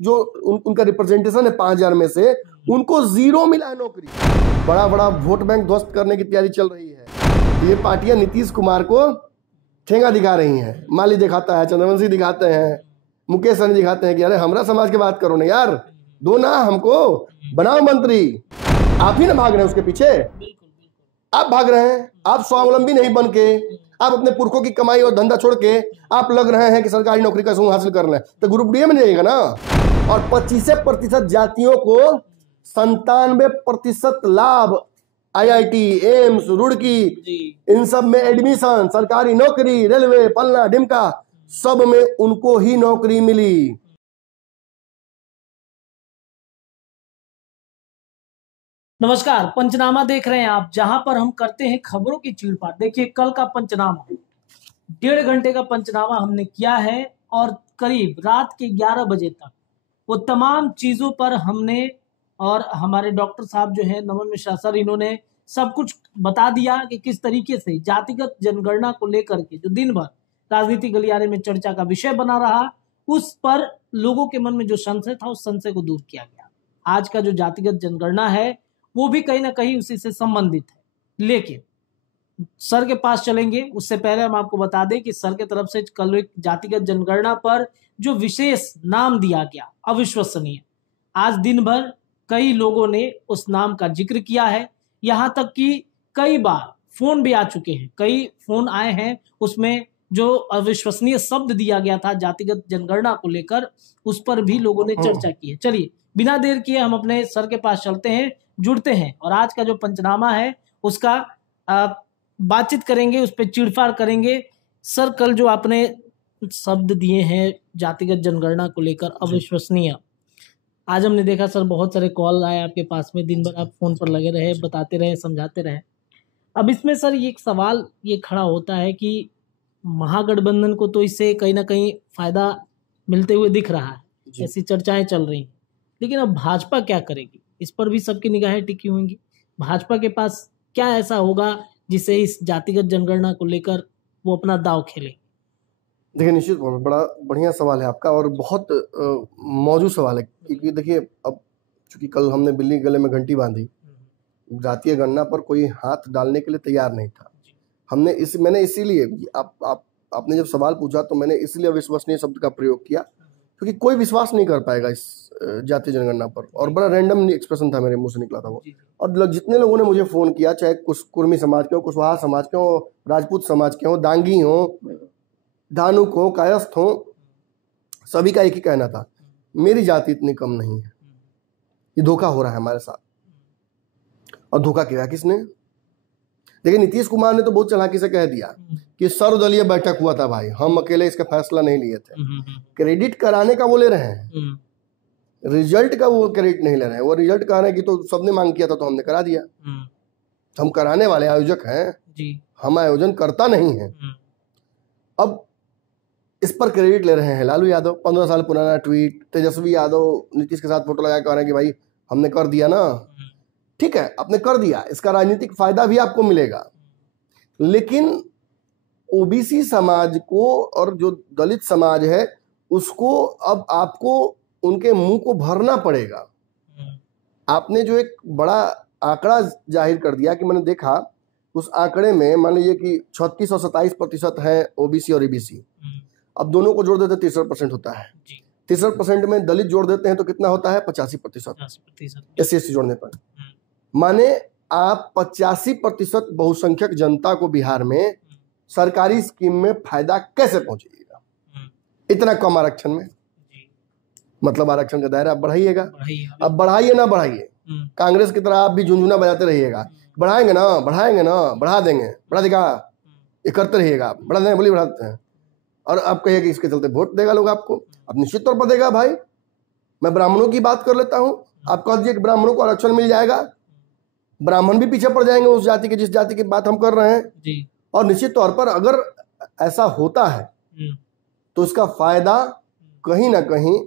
जो उनका रिप्रेजेंटेशन है 5,000 में से, उनको 0 मिला है नौकरी। बड़ा बड़ा वोट बैंक ध्वस्त करने की तैयारी चल रही है। ये पार्टियां नीतीश कुमार को ठेंगा दिखा रही हैं। माली दिखाता है, चंद्रवंशी दिखाते हैं, मुकेश सहनी दिखाते हैं कि अरे हमरा समाज की बात करो ना यार, दो ना हमको, बनाओ मंत्री। आप ही ना भाग रहे हैं उसके पीछे, आप भाग रहे हैं। आप स्वावलंबी नहीं बन के, आप अपने पुरखों की कमाई और धंधा छोड़ के आप लग रहे हैं कि सरकारी नौकरी का सूंघ हासिल कर लें, तो ग्रुप डी में जाइएगा ना। और 25% जातियों को 97% लाभ, IIT, एम्स, रुड़की, इन सब में एडमिशन, सरकारी नौकरी, रेलवे, पलना ढिमका, सब में उनको ही नौकरी मिली। नमस्कार, पंचनामा देख रहे हैं आप, जहां पर हम करते हैं खबरों की चीरफाड़। देखिए, कल का पंचनामा 1.5 घंटे का पंचनामा हमने किया है और करीब रात के 11 बजे तक वो तमाम चीजों पर हमने, और हमारे डॉक्टर साहब जो है नमन मिश्रा सर, इन्होंने सब कुछ बता दिया कि किस तरीके से जातिगत जनगणना को लेकर के जो दिन भर राजनीतिक गलियारे में चर्चा का विषय बना रहा, उस पर लोगों के मन में जो संशय था उस संशय को दूर किया गया। आज का जो जातिगत जनगणना है वो भी कहीं ना कहीं उसी से संबंधित है। लेकिन सर के पास चलेंगे, उससे पहले हम आपको बता दें कि सर के तरफ से कल एक जातिगत जनगणना पर जो विशेष नाम दिया गया, अविश्वसनीय, आज दिन भर कई लोगों ने उस नाम का जिक्र किया है। यहां तक कि कई बार फोन भी आ चुके हैं, कई फोन आए हैं, उसमें जो अविश्वसनीय शब्द दिया गया था जातिगत जनगणना को लेकर, उस पर भी लोगों ने चर्चा की है। चलिए बिना देर किए हम अपने सर के पास चलते हैं, जुड़ते हैं और आज का जो पंचनामा है उसका बातचीत करेंगे, उस पर चिड़फाड़ करेंगे। सर, कल जो आपने शब्द दिए हैं जातिगत जनगणना को लेकर अविश्वसनीय, आज हमने देखा सर बहुत सारे कॉल आए आपके पास में, दिन भर आप फोन पर लगे रहे, बताते रहे, समझाते रहे। अब इसमें सर ये एक सवाल ये खड़ा होता है कि महागठबंधन को तो इससे कहीं ना कहीं फायदा मिलते हुए दिख रहा है, ऐसी चर्चाएं चल रही हैं, लेकिन अब भाजपा क्या करेगी, इस पर भी सबकी निगाहें टिकी होंगी। भाजपा के पास क्या ऐसा होगा जिससे इस जातिगत जनगणना को लेकर वो अपना दांव खेले? देखिए, निश्चित बड़ा बढ़िया सवाल है आपका और बहुत मौजूद सवाल है, क्योंकि देखिए अब चूंकि कल हमने बिल्ली गले में घंटी बांधी, जातीय गणना पर कोई हाथ डालने के लिए तैयार नहीं था। मैंने इसीलिए आपने जब सवाल पूछा तो मैंने इसलिए अविश्वसनीय शब्द का प्रयोग किया, क्योंकि कोई विश्वास नहीं कर पाएगा इस जातीय जनगणना पर, और बड़ा रैंडम एक्सप्रेशन था मेरे मुंह से निकला था वो। और जितने लोगों ने मुझे फोन किया, चाहे कुछ कुर्मी समाज के हो, कुशवाहा समाज के हो, राजपूत समाज के हो, दांगी हो, धानुक हो, कायस्थ हो, सभी का एक ही कहना था, मेरी जाति इतनी कम नहीं है, ये धोखा हो रहा है हमारे साथ। और धोखा किया किसने? देखिए, नीतीश कुमार ने तो बहुत चालाकी से कह दिया कि सर्वदलीय बैठक हुआ था भाई, हम अकेले इसका फैसला नहीं लिए थे। क्रेडिट कराने का वो ले रहे हैं, रिजल्ट का वो क्रेडिट नहीं ले रहे हैं। वो रिजल्ट कह रहे हैं कि तो सबने मांग किया था तो हमने करा दिया, हम कराने वाले आयोजक हैं, हम आयोजन करता नहीं है। अब इस पर क्रेडिट ले रहे हैं लालू यादव, 15 साल पुराना ट्वीट, तेजस्वी यादव नीतीश के साथ फोटो लगा कह रहे हैं कि भाई हमने कर दिया ना। ठीक है, आपने कर दिया, इसका राजनीतिक फायदा भी आपको मिलेगा, लेकिन ओबीसी समाज को और जो दलित समाज है उसको अब आपको उनके मुंह को भरना पड़ेगा। आपने जो एक बड़ा आंकड़ा जाहिर कर दिया कि मैंने देखा, उस आंकड़े में मान लीजिए कि 36 और 27% है ओबीसी और ईबीसी, अब दोनों को जोड़ देते 63% होता है। 63% में दलित जोड़ देते हैं तो कितना होता है? 85%। SC जोड़ने पर माने आप 85% बहुसंख्यक जनता को बिहार में सरकारी स्कीम में फायदा कैसे पहुंचेगा इतना कम आरक्षण में? मतलब आरक्षण का दायरा आप बढ़ाइएगा, अब बढ़ाइए ना बढ़ाइए, कांग्रेस की तरह आप भी झुंझुना बजाते रहिएगा, बढ़ाएंगे ना बढ़ाएंगे ना, बढ़ा देंगे, बढ़ा देगा, ये करते रहिएगा, बढ़ा देंगे, बोलिए बढ़ाते हैं। और आप कहिए कि इसके चलते वोट देगा लोग आपको, अब निश्चित तौर पर देगा भाई। मैं ब्राह्मणों की बात कर लेता हूं, आप कह दीजिए कि ब्राह्मणों को आरक्षण मिल जाएगा, ब्राह्मण भी पीछे पड़ जाएंगे उस जाति के जिस जाति की बात हम कर रहे हैं जी। और निश्चित तौर पर अगर ऐसा होता है तो इसका फायदा कहीं ना कहीं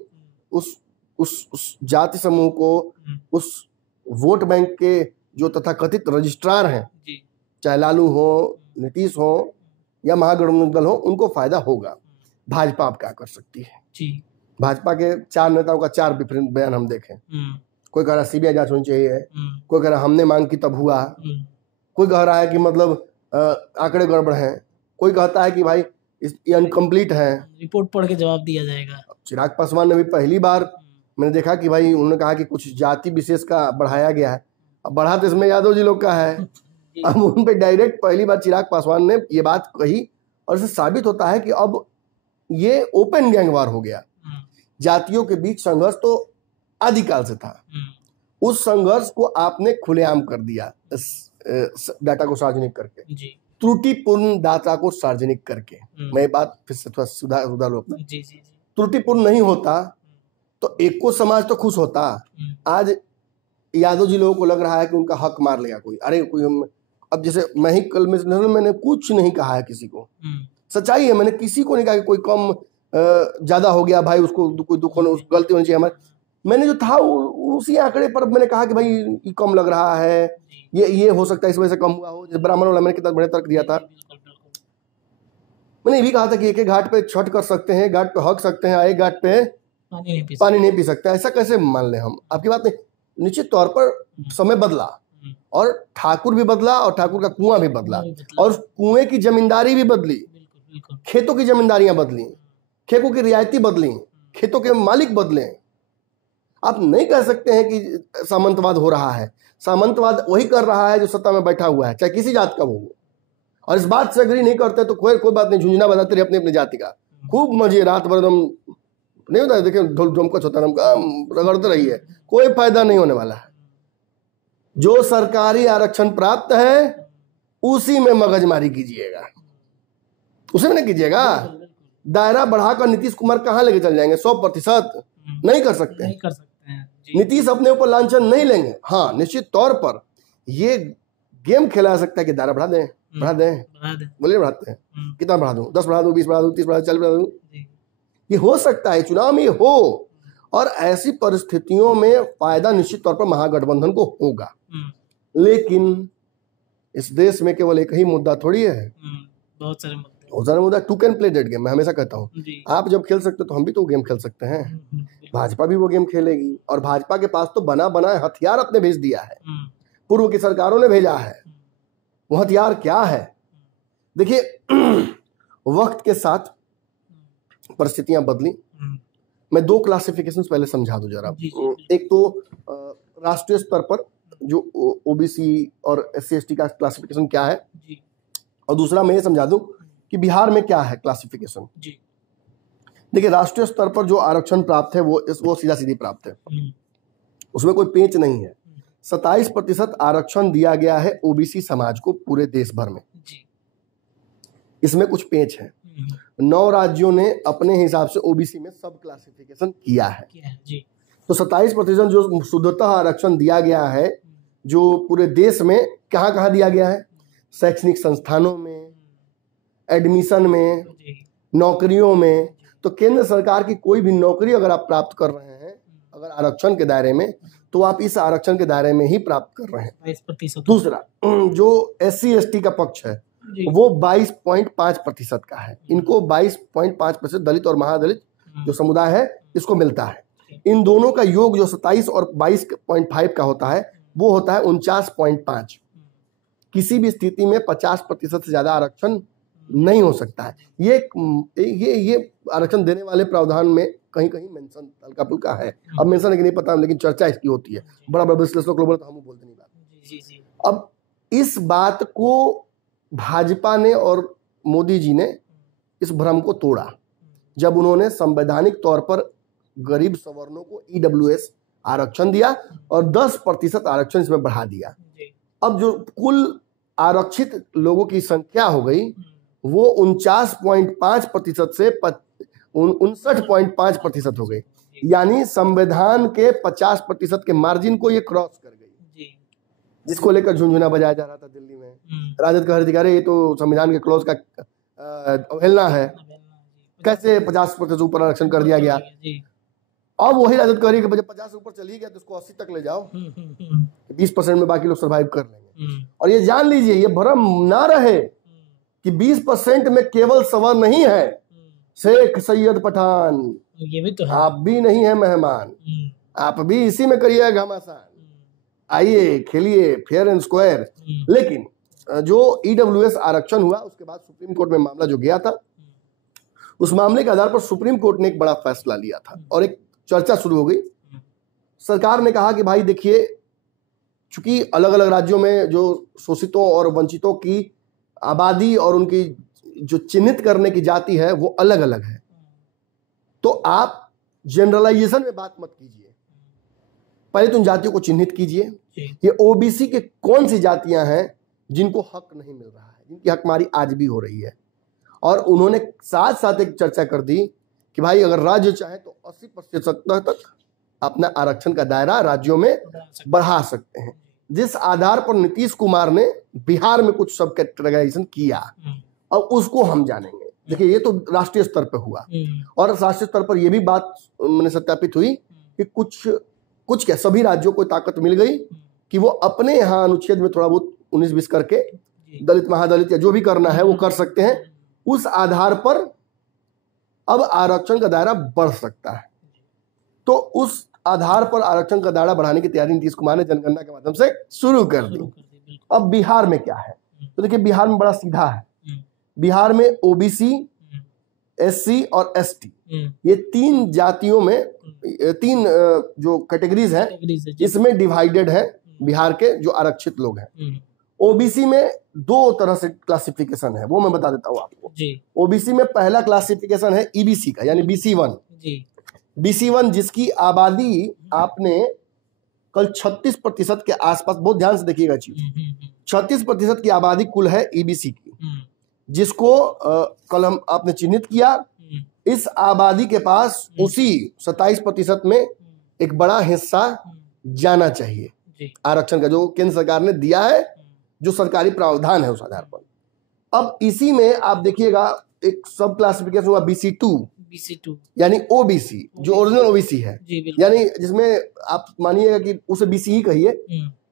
उस जाति समूह को, उस वोट बैंक के जो तथाकथित रजिस्ट्रार हैं, चाहे लालू हो, नीतीश हो या महागठबंधन दल हो, उनको फायदा होगा। भाजपा आप क्या कर सकती है जी? भाजपा के 4 नेताओं का 4 डिफरेंट बयान हम देखें। कोई कह रहा सीबीआई जांच होनी चाहिए, कोई कह रहा हमने मांग की तब हुआ, कोई कह रहा है कि मतलब आंकड़े गड़बड़ हैं, कोई कहता है कि भाई ये अनकम्प्लीट है, रिपोर्ट पढ़ के जवाब दिया जाएगा। चिराग पासवान ने भी पहली बार मैंने देखा कि भाई उन्होंने कहा कि कुछ जाति विशेष का बढ़ाया गया है। अब बढ़ा तो इसमें यादव जी लोग का है। अब उन पे डायरेक्ट पहली बार चिराग पासवान ने ये बात कही और इससे साबित होता है कि अब ये ओपन गैंगवार हो गया। जातियों के बीच संघर्ष तो आदिकाल से था, उस संघर्ष को आपने खुलेआम कर दिया डाटा को सार्वजनिक करके, त्रुटिपूर्ण डाटा को सार्वजनिक करके। मैं बात फिर से थोड़ा सुधार लो अपना। त्रुटिपूर्ण नहीं होता तो एक को समाज तो खुश होता। आज यादव जी लोगों को लग रहा है कि उनका हक मार लेगा कोई, अरे कोई अब जैसे मैं ही कल में मैंने कुछ नहीं कहा है किसी को, सच्चाई है, मैंने किसी को नहीं कहा कि कोई कम ज्यादा हो गया भाई, उसको कोई दुख होना, उसको गलती होनी चाहिए हमारे। मैंने जो था उसी आंकड़े पर मैंने कहा कि भाई ये कम लग रहा है, ये हो सकता है इस वजह से कम हुआ हो। जैसे ब्राह्मण वाला मैंने कितना बड़े तर्क दिया था। मैंने ये भी कहा था कि एक घाट पे छठ कर सकते हैं, घाट पे हक सकते हैं, एक घाट पे पानी नहीं पी सकते। ऐसा कैसे मान ले हम? आपकी बात नहीं, निश्चित तौर पर समय बदला और ठाकुर भी बदला और ठाकुर का कुआं भी बदला और कुएं की जमींदारी भी बदली, खेतों की जमींदारियां बदली, खेतों की रियायती बदली, खेतों के मालिक बदले। आप नहीं कह सकते हैं कि सामंतवाद हो रहा है। सामंतवाद वही कर रहा है जो सत्ता में बैठा हुआ है, चाहे किसी जात का हो। और इस बात से अग्री नहीं करते तो कोई बात नहीं, झुंझुना बजाते रहे अपनी अपनी जाति का, खूब मजे, रात भर एकदम नहीं होता है, देखिए ढोल ढोमकच होता है, रगड़ते रहिए, कोई फायदा नहीं होने वाला है। जो सरकारी आरक्षण प्राप्त है उसी में मगजमारी कीजिएगा, उसी में नहीं कीजिएगा। दायरा बढ़ाकर नीतीश कुमार कहां लेके चल जाएंगे? 100% नहीं कर सकते हैं। नीतीश अपने ऊपर लांछन नहीं लेंगे। हाँ, निश्चित तौर पर ये गेम खेला सकता है कि दायरा बढ़ा दें, बोलिए बढ़ाते हैं, कितना बढ़ा दूं? 10 बढ़ा दूं, 20 बढ़ा दूं, 30 बढ़ा दूं, 40 बढ़ा दूं? ये हो सकता है, चुनाव में हो। और ऐसी परिस्थितियों में फायदा निश्चित तौर पर महागठबंधन को होगा। लेकिन इस देश में केवल एक ही मुद्दा थोड़ी है, बहुत सारे मुद्दा। Two can play that game. मैं हमेशा कहता हूँ आप जब खेल सकते हो तो हम भी तो गेम खेल सकते हैं। भाजपा भी वो गेम खेलेगी और भाजपा के पास तो बना बनाए हथियार अपने भेज दिया है, पूर्व की सरकारों ने भेजा है। वो हथियार क्या है? देखिए, वक्त के साथ परिस्थितियां बदली। मैं 2 क्लासिफिकेशंस पहले समझा दूं जरा। एक तो राष्ट्रीय स्तर पर जो ओबीसी और SC ST का क्लासिफिकेशन क्या है, और दूसरा मैं ये समझा दूं कि बिहार में क्या है क्लासिफिकेशन। देखिए, राष्ट्रीय स्तर पर जो आरक्षण प्राप्त है वो सीधा सीधी प्राप्त है, उसमें कोई पेच नहीं है। 27% आरक्षण दिया गया है ओबीसी समाज को पूरे देश भर में। इसमें कुछ पेच है। 9 राज्यों ने अपने हिसाब से ओबीसी में सब क्लासिफिकेशन किया है। तो 27% जो शुद्धतः आरक्षण दिया गया है, जो पूरे देश में कहाँ कहाँ दिया गया है? शैक्षणिक संस्थानों में, एडमिशन में, नौकरियों में। तो केंद्र सरकार की कोई भी नौकरी अगर आप प्राप्त कर रहे हैं अगर आरक्षण के दायरे में, तो आप इस आरक्षण के दायरे में ही प्राप्त कर रहे हैं। दूसरा, जो SC ST का पक्ष है वो 22.5% का है। इनको 22.5% दलित और महादलित जो समुदाय है इसको मिलता है। इन दोनों का योग जो 27 और 22.5 का होता है वो होता है 49.5। किसी भी स्थिति में 50% से ज्यादा आरक्षण नहीं हो सकता है। ये आरक्षण देने वाले प्रावधान में कहीं कहीं मेंशन हल्का फुल्का है, अब मेंशन है कि नहीं पता, लेकिन चर्चा इसकी होती है। बड़ा बड़ा विश्लेषक लोग बोलते हम बोलते नहीं बात। अब इस बात को भाजपा ने और मोदी जी ने इस भ्रम को तोड़ा जब उन्होंने संवैधानिक तौर पर गरीब सवर्णों को EWS आरक्षण दिया और 10% आरक्षण इसमें बढ़ा दिया। अब जो कुल आरक्षित लोगों की संख्या हो गई वो 49.5% से 59.5% हो गई, यानी संविधान के 50% के मार्जिन को ये क्रॉस कर गई, जिसको लेकर झुंझुना बजाया जा रहा था दिल्ली में। राजद कह रही थी ये तो संविधान के क्लॉज का अवहेलना है, कैसे 50% ऊपर आरक्षण कर दिया गया। अब वही राजद कह रही है कि 50 से ऊपर चली गया तो उसको 80 तक ले जाओ, 20% में बाकी लोग सर्वाइव कर लेंगे। और ये जान लीजिए, ये भ्रम ना रहे कि 20% में केवल सवर्ण नहीं है, शेख सैयद पठान, ये भी तो है। आप भी नहीं है मेहमान, आप भी इसी में करिए घमासान, आइए खेलिए फेयर एंड स्क्वायर। लेकिन जो ईडब्ल्यूएस आरक्षण हुआ उसके बाद सुप्रीम कोर्ट में मामला जो गया था, उस मामले के आधार पर सुप्रीम कोर्ट ने एक बड़ा फैसला लिया था और एक चर्चा शुरू हो गई। सरकार ने कहा कि भाई देखिए, चूंकि अलग अलग राज्यों में जो शोषितों और वंचितों की आबादी और उनकी जो चिन्हित करने की जाति है वो अलग अलग है, तो आप जनरलाइजेशन में बात मत कीजिए, पहले तो उन जातियों को चिन्हित कीजिए। ये ओबीसी के कौन सी जातियां हैं जिनको हक नहीं मिल रहा है, जिनकी हकमारी आज भी हो रही है। और उन्होंने साथ साथ एक चर्चा कर दी कि भाई अगर राज्य चाहे तो 80% तक अपना आरक्षण का दायरा राज्यों में बढ़ा सकते हैं, जिस आधार पर नीतीश कुमार ने बिहार में कुछ सब कैटेगराइजेशन किया। अब उसको हम जानेंगे। देखिए, ये तो राष्ट्रीय स्तर पर हुआ और राष्ट्रीय स्तर पर यह भी बात मैंने सत्यापित हुई कि कुछ क्या सभी राज्यों को ताकत मिल गई कि वो अपने यहाँ अनुच्छेद में थोड़ा बहुत 19-20 करके दलित महादलित या जो भी करना है वो कर सकते हैं। उस आधार पर अब आरक्षण का दायरा बढ़ सकता है। तो उस आधार पर आरक्षण का दायरा बढ़ाने की तैयारी नीतीश कुमार ने जनगणना के माध्यम से शुरू कर दी। अब बिहार में क्या है, तो देखिए बिहार में बड़ा सीधा है। बिहार में ओबीसी, एससी और एसटी, ये तीन जातियों में तीन जो कैटेगरीज हैं इसमें डिवाइडेड है बिहार के जो आरक्षित लोग हैं। ओबीसी में दो तरह से क्लासिफिकेशन है, वो मैं बता देता हूँ आपको। ओबीसी में पहला क्लासिफिकेशन है ईबीसी का, यानी BC1 जिसकी आबादी आपने कल 36% के आसपास, बहुत ध्यान से देखिएगा चीज, 36% की आबादी कुल है ईबीसी की, जिसको कल हम आपने चिन्हित किया। इस आबादी के पास उसी 27% में एक बड़ा हिस्सा जाना चाहिए आरक्षण का, जो केंद्र सरकार ने दिया है, जो सरकारी प्रावधान है उस आधार पर। अब इसी में आप देखिएगा एक सब क्लासिफिकेशन हुआ BC2 यानी ओबीसी, जो ओरिजिनल ओबीसी है, यानी जिसमें आप मानिएगा कि उसे BC ही कहिए,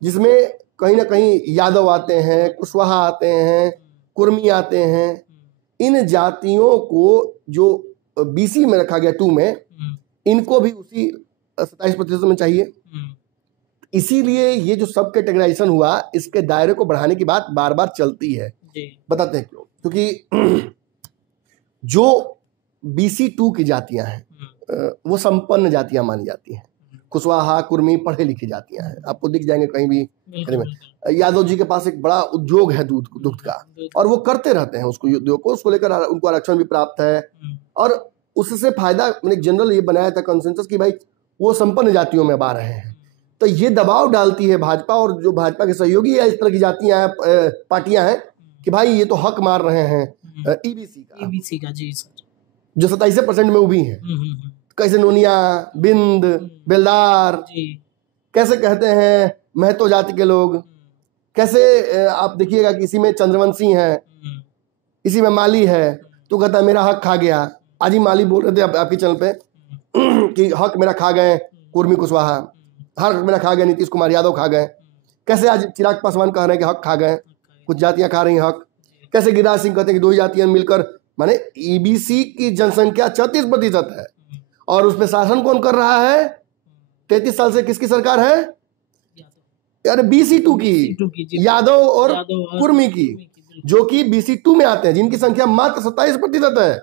जिसमें कहीं ना कहीं यादव आते हैं, कुशवाहा आते हैं, कुर्मी आते हैं। इन जातियों को जो BC में रखा गया 2 में, इनको भी उसी 27% में चाहिए। इसीलिए ये जो सब कैटेगराइजेशन हुआ, इसके दायरे को बढ़ाने की बात बार बार चलती है। बताते हैं क्यों। क्योंकि जो BC2 की जातियां हैं वो संपन्न जातियां मानी जाती हैं। कुशवाहा, कुर्मी पढ़े लिखी जातियां हैं, आपको दिख जाएंगे कहीं भी। यादव जी के पास एक बड़ा उद्योग है दुग्ध का, और वो करते रहते हैं उसको, उद्योग को, उसको लेकर उनको आरक्षण भी प्राप्त है। और उससे फायदा मैंने जनरल ये बनाया था कंसेंसस कि भाई वो संपन्न जातियों में आ रहे हैं। तो ये दबाव डालती है भाजपा, और जो भाजपा के सहयोगी है इस तरह की जातियां हैं, पार्टियां हैं, कि भाई ये तो हक मार रहे हैं ईबीसी का जी सर, जो 27% में उभी है। कैसे नोनिया, बिंद, बेलदार, कैसे कहते हैं महतो जाति के लोग, कैसे आप देखिएगा कि इसी में चंद्रवंशी है, इसी में माली है, तो कहता है मेरा हक खा गया। आज ही माली बोल रहे थे आपके चैनल पे कि हक मेरा खा गए कुर्मी कुशवाहा, हक मेरा खा गए नीतीश कुमार यादव खा गए। कैसे आज चिराग पासवान कह रहे हैं कि हक खा गए, कुछ जातियां खा रही हैं हक। कैसे गिरिराज सिंह कहते हैं कि 2 जातियां मिलकर, माने ईबीसी की जनसंख्या 36% है, और उसमें शासन कौन कर रहा है? 33 साल से किसकी सरकार है? यार BC2 की, यादव और कुर्मी की, जो कि BC2 में आते हैं, जिनकी संख्या मात्र 27% है,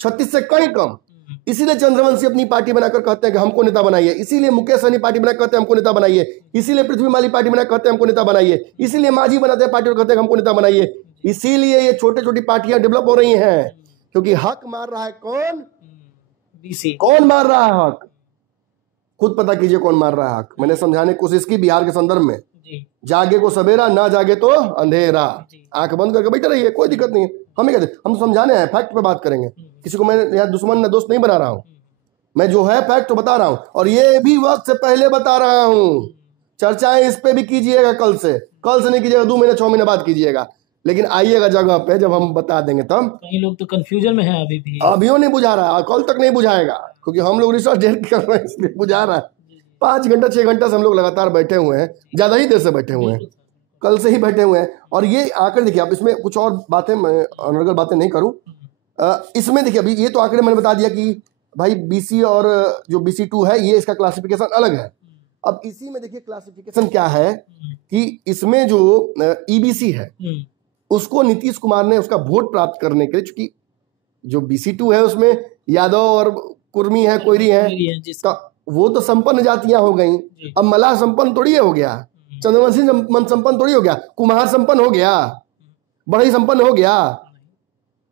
36 से कहीं कम। इसीलिए चंद्रवंशी अपनी पार्टी बनाकर कहते हैं कि हमको नेता बनाइए, इसीलिए मुकेश सहनी पार्टी बनाकर कहते हैं हमको नेता बनाइए, इसीलिए पृथ्वी माली पार्टी बनाकर कहते हैं हमको नेता बनाइए, इसीलिए माझी बनाते हैं पार्टी और कहते हैं हमको नेता बनाइए। इसीलिए ये छोटी छोटी पार्टियां डेवलप हो रही हैं, क्योंकि हक मार रहा है कौन? BC। कौन मार रहा है हक? खुद पता कीजिए कौन मार रहा है हक। मैंने समझाने की कोशिश की बिहार के संदर्भ में। जागे को सवेरा, ना जागे तो अंधेरा। आंख बंद करके बैठे रहिए, कोई दिक्कत नहीं है। हमें कहते हम समझाने हैं, फैक्ट पे बात करेंगे। किसी को मैं यहाँ दुश्मन न दोस्त नहीं बना रहा हूँ, मैं जो है फैक्ट तो बता रहा हूँ, और ये भी वक्त से पहले बता रहा हूँ। चर्चाएं इस पे भी कीजिएगा, कल से नहीं कीजिएगा, 2 महीने 6 महीने बाद कीजिएगा, लेकिन आइएगा जगह पे जब हम बता देंगे तब। कई लोग तो कंफ्यूजन में हैं अभी भी, अभियो नहीं बुझा रहा, कल तक नहीं बुझाएगा, क्योंकि हम लोग रिसर्च डेट कर रहे हैं, इसलिए बुझा रहा है। 5 घंटा 6 घंटा से हम लोग लगातार बैठे हुए हैं, ज्यादा ही देर से बैठे हुए हैं, कल से ही बैठे हुए हैं। और ये आकर देखिए, आप इसमें कुछ और बातें, मैं अनर्गल बातें नहीं करूं, इसमें देखिए अभी ये तो आंकड़े मैंने बता दिया कि भाई बीसी और जो BC2 है ये इसका क्लासिफिकेशन अलग है। अब इसी में देखिए क्लासिफिकेशन क्या है कि इसमें जो EBC है उसको नीतीश कुमार ने उसका वोट प्राप्त करने के लिए, चूंकि जो BC2 है उसमें यादव और कुर्मी है, कोयरी है, तो वो तो संपन्न जातियां हो गई। अब मल्लाह संपन्न थोड़ी हो गया, चंद्रवंशी संपन्न थोड़ी हो गया, कुम्हार संपन्न हो गया, बढ़ई संपन्न हो गया,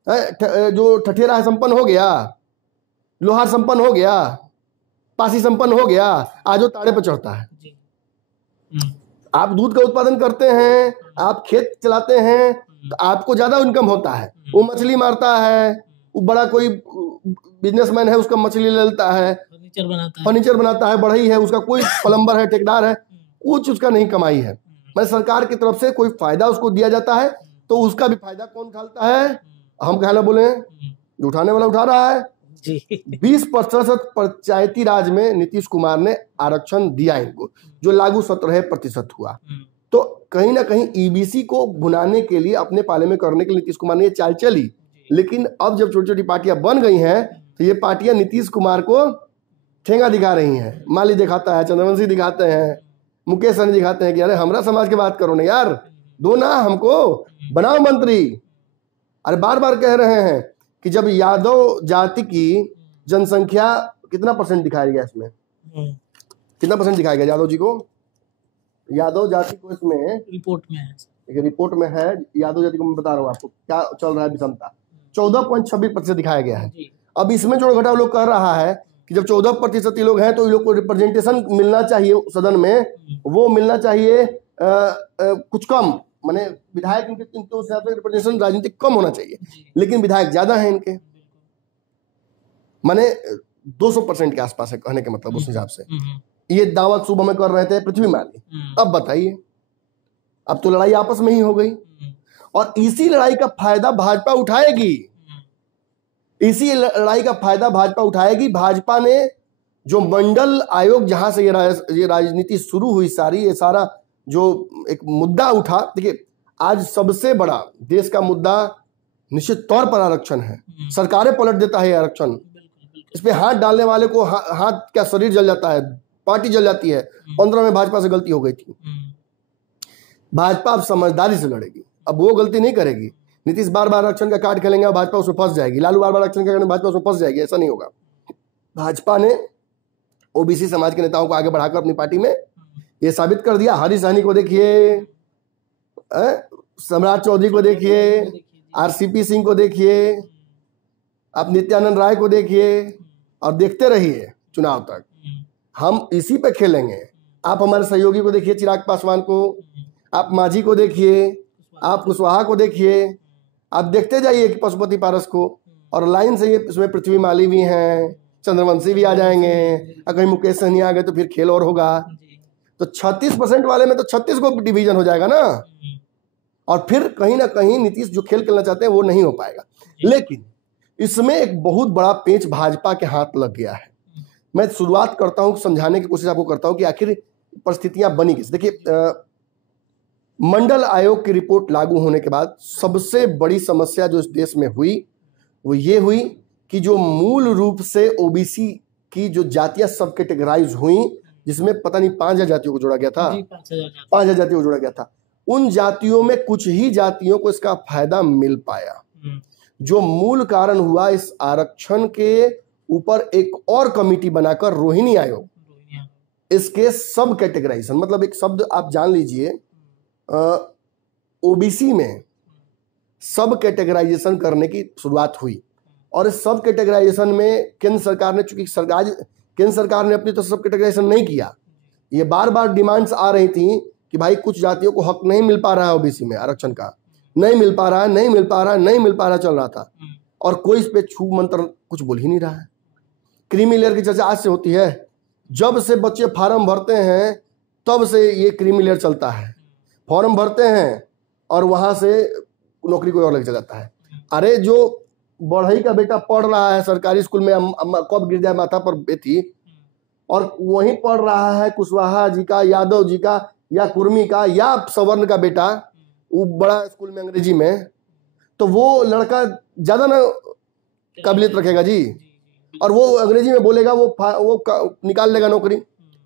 जो ठठेरा है संपन्न हो गया, लोहार संपन्न हो गया, पासी संपन्न हो गया, आज वो ताड़े पर चढ़ता है। आप दूध का उत्पादन करते हैं, आप खेत चलाते हैं, तो आपको ज्यादा इनकम होता है। वो मछली मारता है, वो बड़ा कोई बिजनेसमैन है, उसका मछली लेता है, फर्नीचर बनाता है, बढ़ई है, उसका कोई प्लम्बर है, ठेकेदार है, कुछ उसका नहीं कमाई है। मैं सरकार की तरफ से कोई फायदा उसको दिया जाता है तो उसका भी फायदा कौन उठाता है? हम कहना बोले जो उठाने वाला उठा रहा है। 20% पंचायती राज में नीतीश कुमार ने आरक्षण दिया इनको, जो लागू 17% हुआ। तो कहीं ना कहीं EBC को भुनाने के लिए, अपने पाले में करने के लिए नीतीश कुमार ने ये चाल चली। लेकिन अब जब छोटी छोटी पार्टियां बन गई हैं तो ये पार्टियां नीतीश कुमार को ठेंगा दिखा रही हैं। माली दिखाता है, चंद्रवंशी दिखाते हैं, मुकेश सहनी दिखाते हैं कि अरे हमरा समाज की बात करो ना यार, दो ना हमको, बनाओ मंत्री। अरे बार बार कह रहे हैं कि जब यादव जाति की जनसंख्या कितना % दिखाया गया, इसमें कितना % दिखाया गया यादव जी को, यादव जाति को इसमें रिपोर्ट में है यादव जाति को मैं बता रहा हूँ आपको क्या चल रहा है विषमता, 14.26% दिखाया गया है। अब इसमें जोड़ घटाव लोग कह रहा है कि जब 14% ये लोग हैं तो ये लोग को रिप्रेजेंटेशन मिलना चाहिए सदन में, वो मिलना चाहिए कुछ कम, माने विधायक इनके रिप्रेजेंटेशन राजनीतिक कम होना चाहिए, लेकिन विधायक ज्यादा है इनके, माने 200% के आसपास है कहने के मतलब उस हिसाब से। ये दावा सुबह में कर रहे थे पृथ्वी माली। अब बताइए, अब तो लड़ाई आपस में ही हो गई और इसी लड़ाई का फायदा भाजपा उठाएगी, इसी लड़ाई का फायदा भाजपा उठाएगी। भाजपा ने जो मंडल आयोग, जहां से ये राजनीति शुरू हुई सारी, ये सारा जो एक मुद्दा उठा, देखिए आज सबसे बड़ा देश का मुद्दा निश्चित तौर पर आरक्षण है। सरकारें पलट देता है आरक्षण, इस पे हाथ डालने वाले को हाथ क्या शरीर जल जाता है, पार्टी जल जाती है। 15 में भाजपा से गलती हो गई थी। भाजपा अब समझदारी से लड़ेगी, अब वो गलती नहीं करेगी। नीतीश बार बार आरक्षण का कार्ड खेलेंगे, भाजपा उसमें फंस जाएगी। लालू बार बार आरक्षण का कार्ड, भाजपा उसमें फंस जाएगी। ऐसा नहीं होगा। भाजपा ने OBC समाज के नेताओं को आगे बढ़ाकर अपनी पार्टी में ये साबित कर दिया। हरीश सहनी को देखिए, सम्राट चौधरी को देखिए, RCP सिंह को देखिए, आप नित्यानंद राय को देखिए, और देखते रहिए चुनाव तक हम इसी पे खेलेंगे। आप हमारे सहयोगी को देखिए, चिराग पासवान को, आप माझी को देखिए, आप कुशवाहा को देखिए, आप देखते जाइए कि पशुपति पारस को, और लाइन से ये इसमें पृथ्वी माली भी हैं, चंद्रवंशी भी आ जाएंगे, और कहीं मुकेश सहनी आ गए तो फिर खेल और होगा। तो 36% वाले में तो 36 को डिवीजन हो जाएगा ना, और फिर कहीं ना कहीं नीतीश जो खेल खेलना चाहते हैं वो नहीं हो पाएगा। लेकिन इसमें एक बहुत बड़ा पेंच भाजपा के हाथ लग गया है। मैं शुरुआत करता हूं, समझाने की कोशिश आपको करता हूं कि आखिर परिस्थितियां बनी किस। देखिए, मंडल आयोग की रिपोर्ट लागू होने के बाद सबसे बड़ी समस्या जो इस देश में हुई वो ये हुई कि जो मूल रूप से OBC की जो जातियां सब कैटेगराइज हुई, जिसमें पता नहीं 5,000 जातियों को जोड़ा गया था, 5,000 जातियों को जोड़ा गया था। उन जातियों में कुछ ही जातियों को इसका फायदा मिल पाया। जो मूल कारण हुआ, इस आरक्षण के ऊपर एक और कमेटी बनाकर रोहिणी आयोग, इसके सब कैटेगराइजेशन, मतलब एक शब्द आप जान लीजिए, OBC में सब कैटेगराइजेशन करने की शुरुआत हुई। और इस सब कैटेगराइजेशन में केंद्र सरकार ने, चूंकि केंद्र सरकार ने अपनी तो सब कैटेगराइजेशन नहीं किया, ये बार बार डिमांड्स आ रही थी कि भाई कुछ जातियों को हक नहीं मिल पा रहा है OBC में आरक्षण का, नहीं मिल पा रहा है, नहीं मिल पा रहा है, नहीं मिल पा रहा, चल रहा था। और कोई इस पे छू मंत्र कुछ बोल ही नहीं रहा है। क्रीमी लेयर की चर्चा आज से होती है, जब से बच्चे फार्म भरते हैं तब से ये क्रीमी लेयर चलता है। फॉर्म भरते हैं और वहां से नौकरी कोई और लग जाता है। अरे जो बढ़ई का बेटा पढ़ रहा है सरकारी स्कूल में, कब गिर जाए माथा पर बेटी, और वहीं पढ़ रहा है कुशवाहा जी का, यादव जी का, या कुर्मी का, या सवर्ण का बेटा वो बड़ा स्कूल में अंग्रेजी में, तो वो लड़का ज्यादा ना काबिलियत रखेगा जी, और वो अंग्रेजी में बोलेगा, वो निकाल लेगा नौकरी।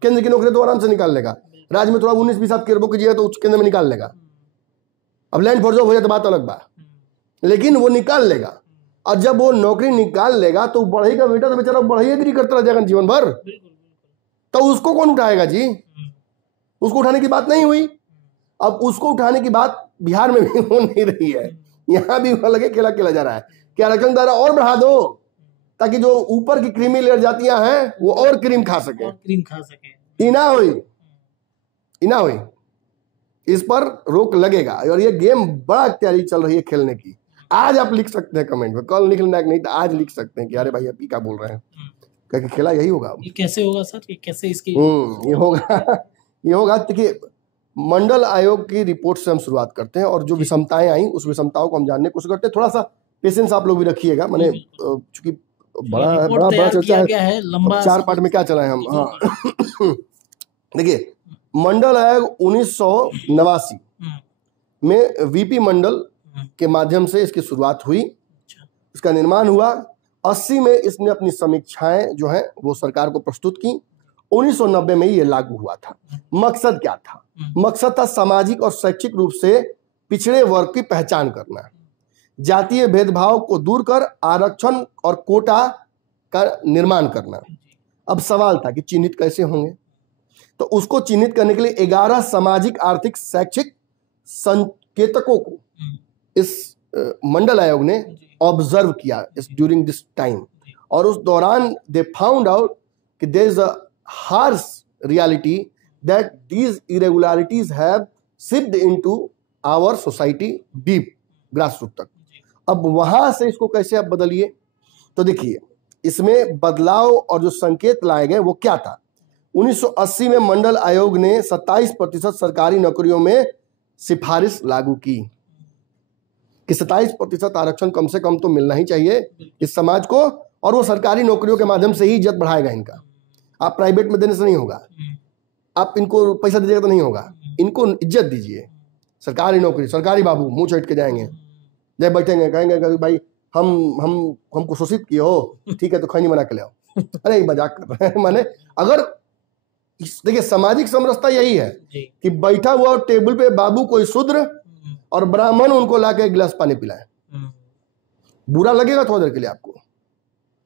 केंद्र की नौकरी तो आराम से निकाल लेगा, राज्य में थोड़ा 19-20 आप अरबों कीजिएगा तो केंद्र में निकाल लेगा। अब लैंड फोर्स जॉब हो जाए तो बात अलग बा, लेकिन वो निकाल लेगा। और जब वो नौकरी निकाल लेगा तो बढ़ई का बेटा तो बेचारा बढ़ई एग्री करता रह जाएगा जीवन भर, तो उसको कौन उठाएगा जी? उसको उठाने की बात नहीं हुई। अब उसको उठाने की बात बिहार में भी हो नहीं रही है, यहाँ भी लगे केला केला जा रहा है कि आरक्षण दायरा और बढ़ा दो ताकि जो ऊपर की क्रीमी लेयर जातियां हैं वो और क्रीम खा सके। इना हुई इस पर रोक लगेगा। और ये गेम बड़ा तैयारी चल रही है खेलने की। आज आप लिख सकते हैं कमेंट में, कल लिखना नहीं तो आज लिख सकते हैं कि अरे भाई अभी क्या बोल रहे हैं, क्योंकि खेला यही होगा। ये कैसे होगा सर? ये कैसे इसकी ये होगा देखिए, मंडल आयोग की रिपोर्ट से हम शुरुआत करते हैं और जो विषमताएं आई उस विषमताओं को हम जानने की कोशिश करते हैं। थोड़ा सा पेशेंस आप लोग भी रखिएगा, मैंने चूंकि बड़ा चर्चा है, लंबा 4 पार्ट में क्या चलाएं हम। हाँ देखिए, मंडल आयोग 1989 में वीपी मंडल के माध्यम से इसकी शुरुआत हुई, इसका निर्माण हुआ। 80 में इसने अपनी समीक्षाएं जो है वो सरकार को प्रस्तुत की। 1990 में ये लागू हुआ था। मकसद क्या था? मकसद था सामाजिक और शैक्षिक रूप से पिछड़े वर्ग की पहचान करना, जातीय भेदभाव को दूर कर आरक्षण और कोटा का निर्माण करना। अब सवाल था कि चिन्हित कैसे होंगे, तो उसको चिन्हित करने के लिए 11 सामाजिक आर्थिक शैक्षिक संकेतकों को इस मंडल आयोग ने ऑब्जर्व किया ड्यूरिंग दिस टाइम, और उस दौरान दे फाउंड आउट कि there is a harsh reality that these irregularities have seeped into our society deep grass root तक। अब वहां से इसको कैसे आप बदलिए, तो देखिए इसमें बदलाव और जो संकेत लाए गए वो क्या था। 1980 में मंडल आयोग ने 27% सरकारी नौकरियों में सिफारिश लागू की कि 27% आरक्षण कम से कम तो मिलना ही चाहिए इस समाज को, और वो सरकारी नौकरियों के माध्यम से ही इज्जत बढ़ाएगा इनका। आप प्राइवेट में देने से नहीं होगा, आप इनको पैसा दीजिएगा तो नहीं होगा, इनको इज्जत दीजिए। सरकारी नौकरी, सरकारी बाबू मुंह चढ़ के जाएंगे, जब बैठेंगे कहेंगे भाई हमको शोषित किए हो, ठीक है तो खैनी बना के ले आओ। अरे मजाक कर रहे हैं। माने अगर देखिए सामाजिक समरसता यही है कि बैठा हुआ टेबल पे बाबू कोई शूद्र और ब्राह्मण उनको लाके एक गिलास पानी पिलाए। बुरा लगेगा थोड़ी देर के लिए आपको,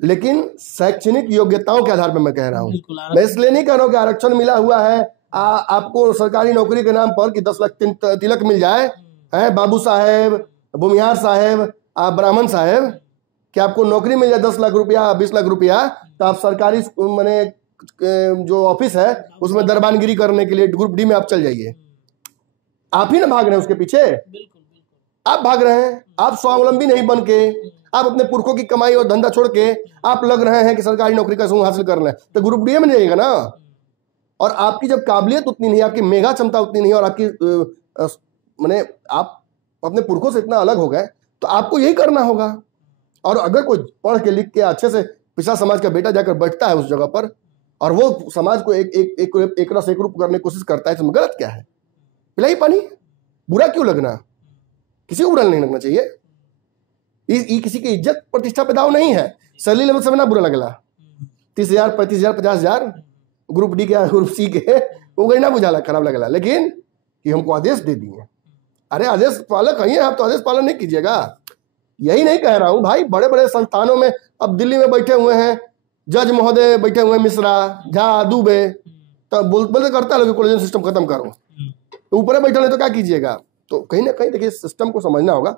लेकिन शैक्षणिक योग्यताओं के आधार पर मैं कह रहा हूं। मैं इसलिए नहीं कह रहा हूं कि आरक्षण मिला हुआ है आपको सरकारी नौकरी के नाम पर कि 10 लाख तिलक मिल जाए है, बाबू साहेब, भूमिहार साहेब, आप ब्राह्मण साहेब, कि आपको नौकरी मिल जाए 10 लाख रुपया 20 लाख रुपया, तो आप सरकारी मैंने जो ऑफिस है उसमें दरबानगिरी करने के लिए ग्रुप डी में आप चल जाइए। आप ही ना भाग रहे हैं उसके पीछे, आप भाग रहे हैं। आप स्वावलंबी नहीं बन के, आप अपने पुरखों की कमाई और धंधा छोड़ के आप लग रहे हैं कि सरकारी नौकरी का समूह हासिल कर रहे हैं, तो ग्रुप डी में जाइएगा ना। और आपकी जब काबिलियत उतनी नहीं, आपकी मेगा क्षमता उतनी नहीं, और आपकी मैंने आप अपने पुरखों से इतना अलग हो गए, तो आपको यही करना होगा। और अगर कोई पढ़ के लिख के अच्छे से पिछड़ा समाज का बेटा जाकर बैठता है उस जगह पर और वो समाज को एक रस एक रूप करने की कोशिश करता है, तो गलत क्या है? पिलाई पानी, बुरा क्यों लगना? किसी को बुरा नहीं लगना चाहिए। किसी की इज्जत प्रतिष्ठा पे दाव नहीं है। सैलरी लेवल से ना बुरा लगला, 30,000 35,000 50,000 ग्रुप डी के ग्रुप सी के वो गई ना बुझाला, खराब लगला। लेकिन कि हमको आदेश दे दिए, अरे आदेश पालक है आप, तो आदेश पालन नहीं कीजिएगा। यही नहीं कह रहा हूं भाई, बड़े बड़े संस्थानों में अब दिल्ली में बैठे हुए हैं जज महोदय, बैठे हुए हैं मिश्रा, झा, दुबे, तो बोलते करता है कोलेजन सिस्टम खत्म करो, तो ऊपर बैठे तो क्या कीजिएगा। तो कहीं ना कहीं देखिए सिस्टम को समझना होगा।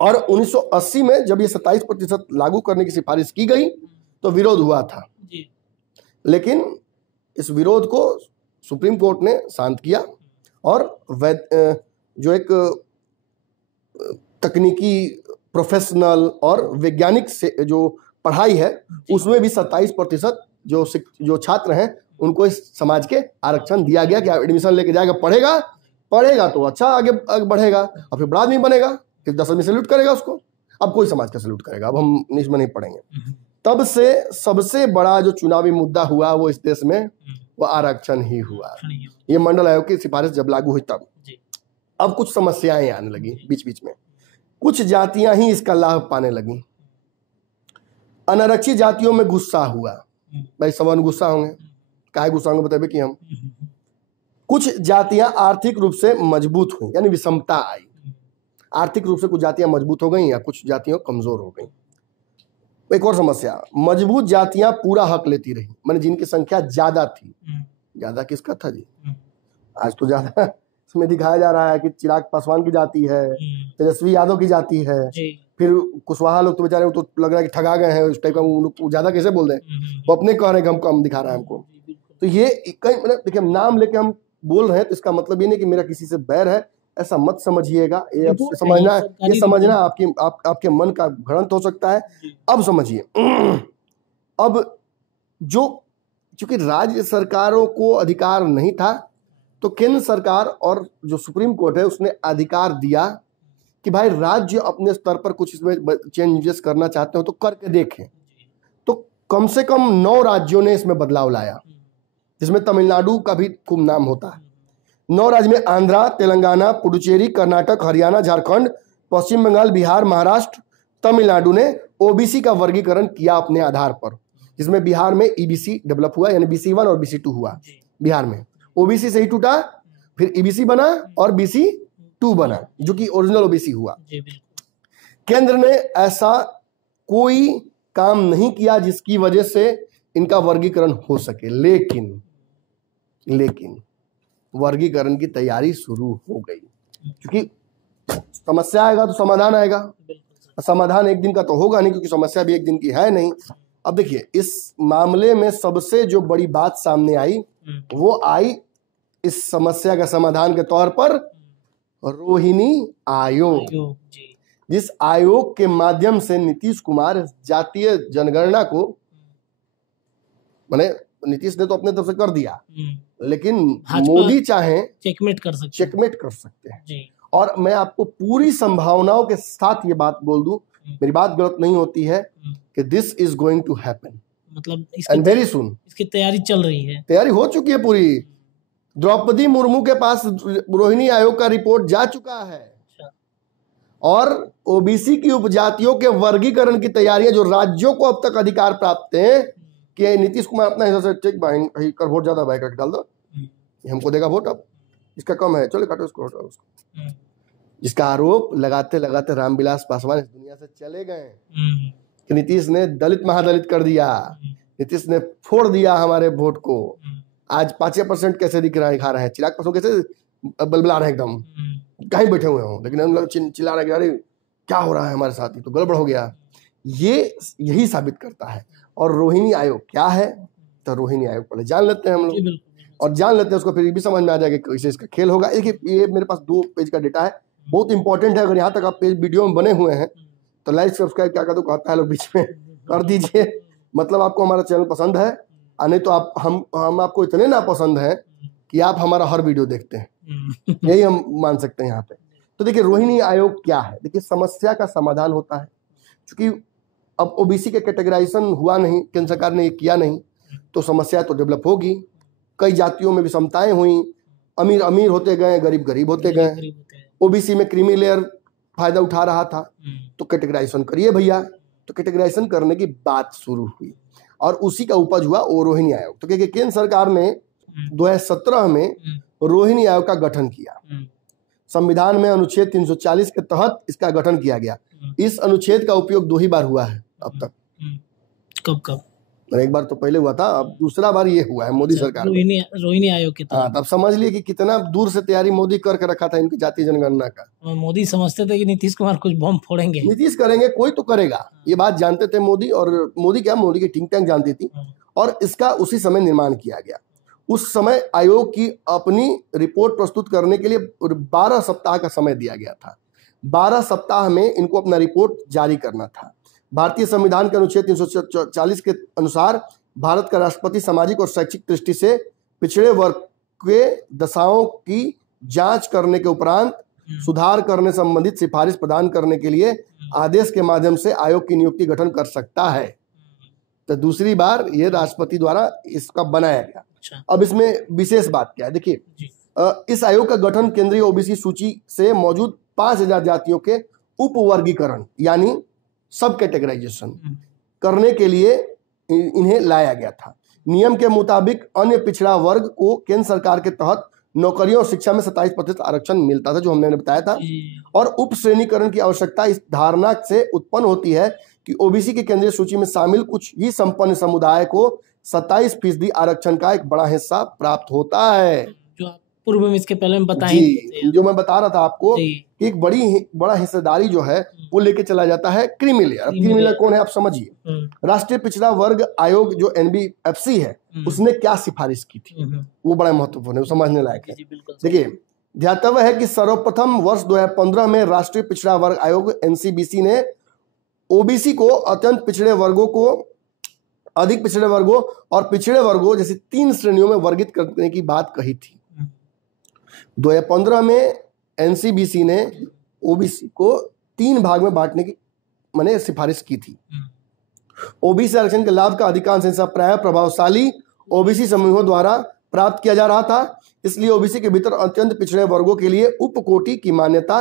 और 1980 में जब ये 27% लागू करने की सिफारिश की गई तो विरोध हुआ था, लेकिन इस विरोध को सुप्रीम कोर्ट ने शांत किया और जो एक तकनीकी प्रोफेशनल और वैज्ञानिक से जो पढ़ाई है उसमें भी 27% जो छात्र हैं उनको इस समाज के आरक्षण दिया गया कि एडमिशन लेके जाएगा, पढ़ेगा तो अच्छा आगे बढ़ेगा, और फिर बड़ा आदमी बनेगा, फिर 10 आदमी सैल्यूट करेगा उसको। अब कोई समाज का सैल्यूट करेगा, अब हम इसमें नहीं पढ़ेंगे। तब से सबसे बड़ा जो चुनावी मुद्दा हुआ वो इस देश में वो आरक्षण ही हुआ। ये मंडल आयोग की सिफारिश जब लागू हुई तब। अब कुछ समस्याएं आने लगी बीच बीच में, कुछ जातियां ही इसका लाभ पाने लगी। अनारक्षित जातियों में गुस्सा हुआ। भाई सवन गुस्सा होंगे, काहे गुस्सा होंगे बताइए कि हम। कुछ जातियां आर्थिक रूप से मजबूत हुई, यानी विषमता आई। आर्थिक रूप से कुछ जातियां मजबूत हो गई या कुछ जातियां कमजोर हो गई। एक और समस्या, मजबूत जातियां पूरा हक लेती रही, माने जिनकी संख्या ज्यादा थी। ज्यादा किसका था जी? आज तो ज्यादा इसमें दिखाया जा रहा है कि चिराग पासवान की जाति है, तेजस्वी यादव की जाति है, फिर कुशवाहा लोग तो बेचारे तो लग रहा है कि ठगा गए हैं उस टाइप का। ज्यादा कैसे बोल दें, वो अपने कह रहे हैं कि हम कम दिखा रहा है हमको। तो ये कई मतलब देखिए, हम नाम लेके हम बोल रहे हैं तो इसका मतलब ये नहीं कि मेरा किसी से बैर है, ऐसा मत समझिएगा। ये समझना आपके मन का घड़ंत हो सकता है। अब समझिए, अब जो चूंकि राज्य सरकारों को अधिकार नहीं था, तो केंद्र सरकार और जो सुप्रीम कोर्ट है उसने अधिकार दिया कि भाई राज्य अपने स्तर पर कुछ इसमें चेंजेस करना चाहते हो तो करके देखें। तो कम से कम 9 राज्यों ने इसमें बदलाव लाया, जिसमें तमिलनाडु का भी खूब नाम होता है। 9 राज्य में आंध्रा, तेलंगाना, पुडुचेरी, कर्नाटक, हरियाणा, झारखंड, पश्चिम बंगाल, बिहार, महाराष्ट्र, तमिलनाडु ने ओबीसी का वर्गीकरण किया अपने आधार पर, जिसमें बिहार में ईबीसी डेवलप हुआ, यानी BC1 और BC2 हुआ। बिहार में ओबीसी से ही टूटा, फिर ईबीसी बना और BC2 बना, जो कि ओरिजिनल ओबीसी हुआ। केंद्र ने ऐसा कोई काम नहीं किया जिसकी वजह से इनका वर्गीकरण हो सके, लेकिन वर्गीकरण की तैयारी शुरू हो गई। क्योंकि समस्या आएगा तो समाधान आएगा, समाधान एक दिन का तो होगा नहीं, क्योंकि समस्या भी एक दिन की है नहीं। अब देखिए, इस मामले में सबसे जो बड़ी बात सामने आई वो आई इस समस्या का समाधान के तौर पर रोहिणी आयोग, जिस आयोग के माध्यम से नीतीश कुमार जातीय जनगणना को, माने नीतीश ने तो अपने तरफ से कर दिया, लेकिन मोदी चाहे चेकमेट कर सकते हैं। और मैं आपको पूरी संभावनाओं के साथ ये बात बोल दूं, मेरी बात गलत नहीं होती है, कि this is going to happen, मतलब एंड वेरी सून। इसकी तैयारी चल रही है, तैयारी हो चुकी है पूरी। द्रौपदी मुर्मू के पास रोहिणी आयोग का रिपोर्ट जा चुका है, और ओबीसी की उपजातियों के वर्गीकरण की तैयारियां जो राज्यों को अब तक अधिकार प्राप्त है, कि नीतीश कुमार अपना हिसाब से ठीक भाई कर वोट ज्यादा भाई करके डाल दो, हमको देगा वोट, अब इसका कम है, चलो काटो इसको, हटाओ उसको। जिसका आरोप लगाते लगाते रामविलास पासवान इस दुनिया से चले गए कि नीतीश ने दलित महादलित कर दिया, नीतीश ने फोड़ दिया हमारे वोट को। आज 5% कैसे दिखा रहे हैं, चिराग पासवान कैसे बलबला रहे हैं, एकदम कहीं बैठे हुए हों, लेकिन हम लोग चिल्ला रहे हैं अरे क्या हो रहा है हमारे साथ, ही तो गड़बड़ हो गया। यही साबित करता है। और रोहिणी आयोग क्या है, तो रोहिणी आयोग पहले जान लेते हैं हम लोग, और जान लेते हैं उसको, फिर भी समझ में आ जाएगा कैसे इसका खेल होगा। ये मेरे पास 2 पेज का डेटा है, बहुत इंपॉर्टेंट है। अगर यहाँ तक आप पेज वीडियो में बने हुए हैं तो लाइक सब्सक्राइब क्या कहते कहता है लोग बीच में कर दीजिए, मतलब आपको हमारा चैनल पसंद है, नहीं तो आप हम आपको इतने ना पसंद है कि आप हमारा हर वीडियो देखते हैं, यही हम मान सकते हैं यहाँ पे। तो देखिए, रोहिणी आयोग क्या है। देखिए, समस्या का समाधान होता है, क्योंकि अब ओबीसी के कैटेगराइजेशन हुआ नहीं, केंद्र सरकार ने ये किया नहीं, तो समस्या तो डेवलप होगी। कई जातियों में विषमताएं हुई, अमीर अमीर होते गए, गरीब गरीब होते गए। ओबीसी में क्रीमी लेयर फायदा उठा रहा था, तो कैटेगराइजेशन करिए भैया, तो कैटेगराइजेशन करने की बात शुरू हुई, और उसी का उपज हुआ वो रोहिणी आयोग। तो क्योंकि केंद्र सरकार ने 2017 में रोहिणी आयोग का गठन किया, संविधान में अनुच्छेद 340 के तहत इसका गठन किया गया। इस अनुच्छेद का उपयोग 2 ही बार हुआ है अब तक। कब? एक बार तो पहले हुआ था, अब दूसरा बार ये हुआ है मोदी सरकार, रोहिणी आयोग के तहत। तब समझ लिए कि कितना दूर से तैयारी मोदी करके रखा था इनकी जातीय जनगणना का। मोदी समझते थे कि नीतीश कुमार कुछ बम फोड़ेंगे, नीतीश करेंगे, कोई तो करेगा, ये बात जानते थे मोदी। और मोदी की थिंक टैंक जानती थी, और इसका उसी समय निर्माण किया गया। उस समय आयोग की अपनी रिपोर्ट प्रस्तुत करने के लिए 12 सप्ताह का समय दिया गया था। 12 सप्ताह में इनको अपना रिपोर्ट जारी करना था। भारतीय संविधान के अनुच्छेद 340 के अनुसार भारत का राष्ट्रपति सामाजिक और शैक्षिक दृष्टि से पिछड़े वर्ग के दशाओं की जांच करने के उपरांत सुधार करने संबंधित सिफारिश प्रदान करने के लिए आदेश के माध्यम से आयोग की नियुक्ति गठन कर सकता है। तो दूसरी बार ये राष्ट्रपति द्वारा इसका बनाया गया। अब इसमें विशेष बात क्या है, देखिए, इस आयोग का गठन केंद्रीय ओबीसी सूची से मौजूद 5000 जातियों के उपवर्गीकरण यानी सब कैटेगराइजेशन करने के लिए इन्हें लाया गया था। नियम के मुताबिक अन्य पिछड़ा वर्ग को केंद्र सरकार के तहत नौकरियों और शिक्षा में 27% आरक्षण मिलता था, जो हमने बताया था। और उप श्रेणीकरण की आवश्यकता इस धारणा से उत्पन्न होती है कि ओबीसी की केंद्रीय सूची में शामिल कुछ ही संपन्न समुदाय को 27% आरक्षण का एक बड़ा हिस्सा प्राप्त होता है। जो आप पूर्व में इसके पहले में बताए जी, जो मैं बता रहा था आपको कि एक बड़ा हिस्सेदारी जो है वो लेके चला जाता है क्रीमी लेयर। अब क्रीमी लेयर कौन है आप समझिए। राष्ट्रीय पिछड़ा वर्ग आयोग जो एनबीएफसी है उसने क्या सिफारिश की थी, वो बड़ा महत्वपूर्ण है, वो समझने लायक है। देखिए, ध्यातव्य है कि सर्वप्रथम वर्ष 2015 में राष्ट्रीय पिछड़ा वर्ग आयोग एनसीबीसी ने ओबीसी को अत्यंत पिछड़े वर्गों को अधिक पिछड़े वर्गों और पिछड़े वर्गों जैसे 3 श्रेणियों में वर्गित करने की बात कही थी। 2015 में एनसीबीसी ने ओबीसी को 3 भाग में बांटने की मैंने सिफारिश की थी। ओबीसी आरक्षण के लाभ का अधिकांश हिस्सा प्राय प्रभावशाली ओबीसी समूहों द्वारा प्राप्त किया जा रहा था, इसलिए ओबीसी के भीतर अत्यंत पिछड़े वर्गों के लिए उप कोटि की मान्यता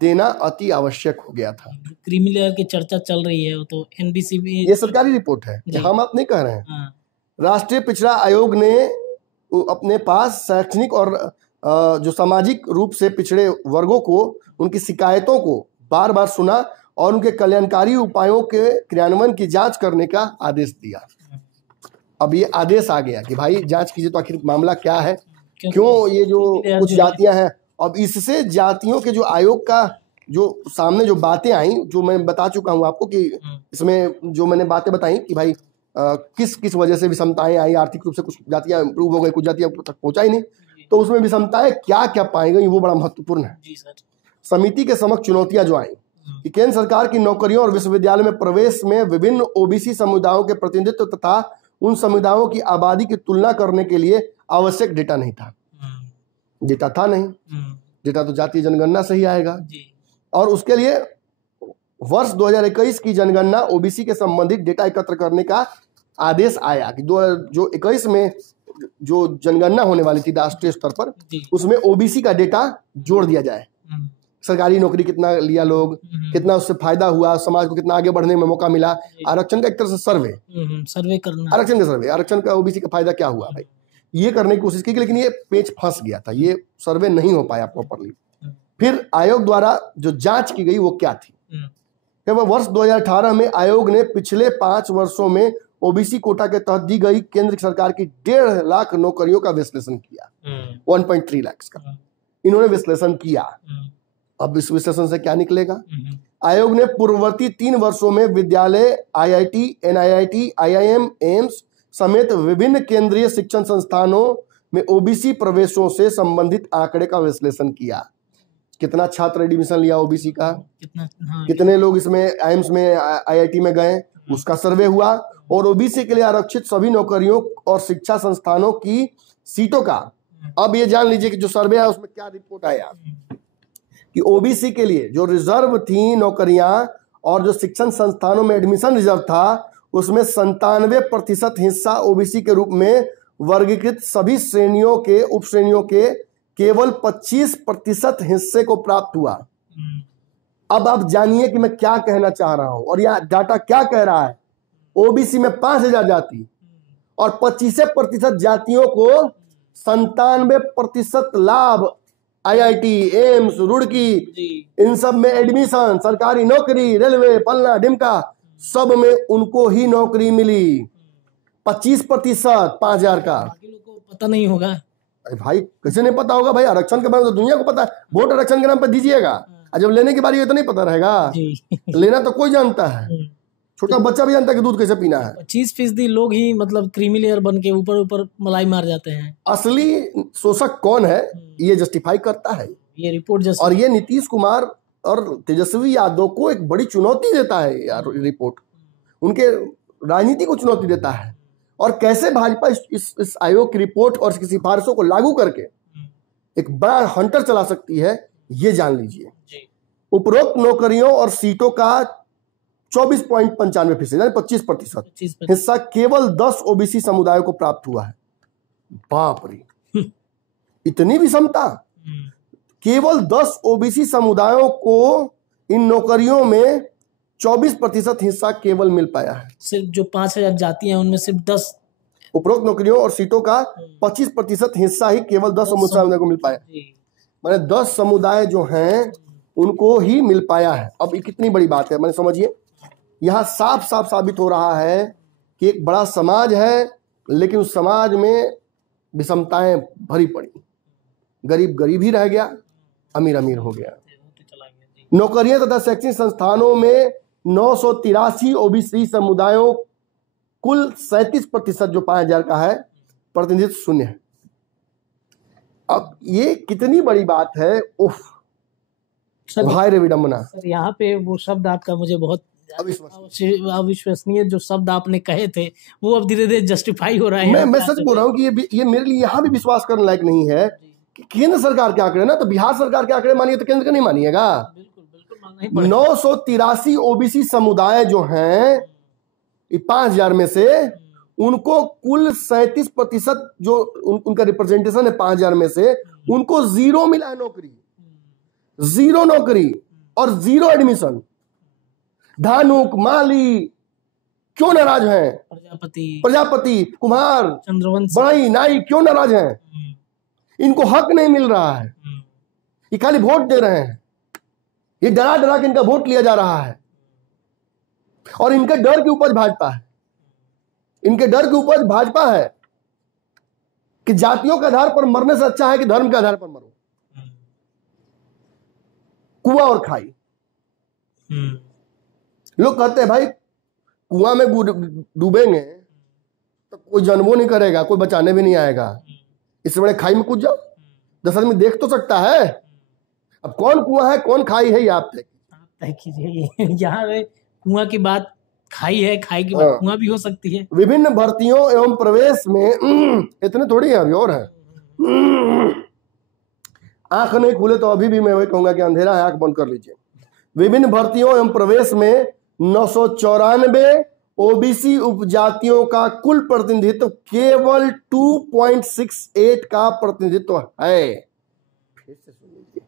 देना अति आवश्यक हो गया था। क्रीमी लेयर की चर्चा चल रही है, वो तो एनबीसी भी, ये सरकारी रिपोर्ट है, हम आप नहीं कह रहे हैं। राष्ट्रीय पिछड़ा आयोग ने अपने पास शैक्षणिक और जो सामाजिक रूप से पिछड़े वर्गों को उनकी शिकायतों को बार बार सुना और उनके कल्याणकारी उपायों के क्रियान्वयन की जांच करने का आदेश दिया। अब ये आदेश आ गया कि भाई जांच कीजिए तो आखिर मामला क्या है, क्यों ये जो कुछ जातियां हैं। अब इससे जातियों के जो आयोग का जो सामने जो बातें आई, जो मैं बता चुका हूं आपको कि इसमें जो मैंने बातें बताई कि भाई किस किस वजह से विषमताएं आई, आर्थिक रूप से कुछ जातियां इम्प्रूव हो गई, कुछ जातियां तक पहुंचा ही नहीं, तो उसमें विषमताएं क्या क्या पाई गई वो बड़ा महत्वपूर्ण है। समिति के समक्ष चुनौतियां जो आई कि केंद्र सरकार की नौकरियों और विश्वविद्यालय में प्रवेश में विभिन्न ओबीसी समुदायों के प्रतिनिधित्व तथा उन समुदायों की आबादी की तुलना करने के लिए आवश्यक डेटा नहीं था। डेटा था नहीं, डेटा तो जातीय जनगणना से ही आएगा। और उसके लिए वर्ष 2021 की जनगणना ओबीसी के संबंधित डेटा एकत्र करने का आदेश आया कि जो 21 में जो जनगणना होने वाली थी राष्ट्रीय स्तर पर, उसमें ओबीसी का डेटा जोड़ दिया जाए। सरकारी नौकरी कितना लिया लोग, कितना उससे फायदा हुआ, समाज को कितना आगे बढ़ने में मौका मिला। आरक्षण का एक तरह से सर्वे करना, आरक्षण का ओबीसी का फायदा क्या हुआ भाई, ये करने की कोशिश की, लेकिन ये पेच फंस गया था, ये सर्वे नहीं हो पाया प्रॉपरली। फिर आयोग द्वारा जो जांच की गई वो क्या थी, वर्ष 2018 में आयोग ने पिछले 5 वर्षों में ओबीसी कोटा के तहत दी गई केंद्र सरकार की 1.5 लाख नौकरियों का विश्लेषण किया। 1.3 लाख का इन्होंने विश्लेषण किया। अब इस विश्लेषण से क्या निकलेगा, आयोग ने पूर्ववर्ती 3 वर्षों में विद्यालय, आईआईटी, एनआईआईटी, आईआईएम, एम्स समेत विभिन्न केंद्रीय शिक्षण संस्थानों में ओबीसी प्रवेशों से संबंधित आंकड़े का विश्लेषण किया। कितना छात्र एडमिशन लिया ओबीसी का, कितने लोग इसमें एम्स में, आईआईटी में गए, उसका सर्वे हुआ। और ओबीसी के लिए आरक्षित सभी नौकरियों और शिक्षा संस्थानों की सीटों का, अब ये जान लीजिए कि जो सर्वे है उसमें क्या रिपोर्ट आया कि ओबीसी के लिए जो रिजर्व थी नौकरियां और जो शिक्षण संस्थानों में एडमिशन रिजर्व था, उसमें 97% हिस्सा ओबीसी के रूप में वर्गीकृत सभी श्रेणियों के उप श्रेणियों के केवल 25% हिस्से को प्राप्त हुआ। अब आप जानिए कि मैं क्या कहना चाह रहा हूं और यह डाटा क्या कह रहा है। ओबीसी में 5000 जाति और 25% जातियों को 97% लाभ, आईआईटी, एम्स, रुड़की, इन सब में एडमिशन, सरकारी नौकरी, रेलवे, पलना ढिमका, सब में उनको ही नौकरी मिली। 25% 5000 का। पता नहीं होगा। अरे भाई कैसे नहीं पता होगा भाई, आरक्षण के बारे में तो दुनिया को पता है। वोट आरक्षण के नाम पर दीजिएगा, जब लेने की बारी है तो नहीं पता रहेगा। लेना तो कोई जानता है, छोटा बच्चा भी जानता है कि दूध कैसे पीना है। 25% लोग ही मतलब क्रीमी लेयर बन के ऊपर ऊपर मलाई मार जाते हैं। असली शोषक कौन है ये जस्टिफाई करता है ये रिपोर्ट। और ये नीतीश कुमार और तेजस्वी यादव को एक बड़ी चुनौती देता है यार रिपोर्ट, उनके राजनीति को चुनौती देता है। और कैसे भाजपा इस आयोग की रिपोर्ट और इसकी सिफारिशों को लागू करके एक बड़ा हंटर चला सकती है, ये जान लीजिए। उपरोक्त नौकरियों और सीटों का 24.95% यानी 25% हिस्सा केवल 10 ओबीसी समुदायों को प्राप्त हुआ है। बाप रे, इतनी विषमता। केवल 10 ओबीसी समुदायों को इन नौकरियों में 24% हिस्सा केवल मिल पाया है। सिर्फ जो 5,000 जाति हैं उनमें सिर्फ 10 उपरोक्त नौकरियों और सीटों का 25% हिस्सा ही केवल 10 समुदायों को मिल पाया। मैंने 10 समुदाय जो हैं उनको ही मिल पाया है। अब ये कितनी बड़ी बात है, मैंने समझिए, यहाँ साफ साफ साबित हो रहा है कि एक बड़ा समाज है, लेकिन उस समाज में विषमताएं भरी पड़ी। गरीब गरीब ही रह गया, अमीर अमीर हो गया। नौकरियां तथा शैक्षणिक संस्थानों में 983 ओबीसी समुदायों, कुल 37% जो 5,000 का है, प्रतिनिधित्व शून्य है। अब ये कितनी बड़ी बात है। उफ, भाई रे विडम्बना। सर यहाँ पे वो शब्द आपका मुझे बहुत अविश्वसनीय जो शब्द आपने कहे थे वो अब धीरे धीरे जस्टिफाई हो रहा है। मैं सच बोल रहा हूँ कि ये मेरे लिए यहाँ भी विश्वास करने लायक नहीं है कि केंद्र सरकार के आंकड़े ना, तो बिहार सरकार के आंकड़े मानिए तो केंद्र का नहीं मानिएगा। 983 ओबीसी समुदाय जो हैं 5,000 में से, उनको कुल 37% जो उनका रिप्रेजेंटेशन है 5,000 में से, उनको 0 मिला है नौकरी, 0 नौकरी और 0 एडमिशन। धानुक, माली क्यों नाराज हैं? प्रजापति, कुमार, चंद्रवंशी, बड़ाई, नाई क्यों नाराज हैं? इनको हक नहीं मिल रहा है। ये खाली वोट दे रहे हैं, ये डरा डरा के इनका वोट लिया जा रहा है। और इनके डर की उपज भाजपा है, इनके डर की उपज भाजपा है कि जातियों के आधार पर मरने से अच्छा है कि धर्म के आधार पर मरो। कुआं और खाई। लोग कहते हैं भाई कुआं में डूबेंगे तो कोई जन्मों नहीं करेगा, कोई बचाने भी नहीं आएगा, इससे बड़े खाई में कूद जाओ, 10 आदमी देख तो सकता है। अब कौन कुआं है कौन खाई है ये आप तय कीजिए। यहाँ कुआं की बात खाई है, खाई की बात कुआं भी हो सकती है। विभिन्न भर्तियों एवं प्रवेश में इतने थोड़ी है, अभी और है। आंख नहीं खुले तो अभी भी मैं वही कहूंगा कि अंधेरा है, आंख बंद कर लीजिए। विभिन्न भर्तियों एवं प्रवेश में 994 ओबीसी उपजातियों का कुल प्रतिनिधित्व केवल 2.68 का प्रतिनिधित्व है। फिर से सुन लीजिए,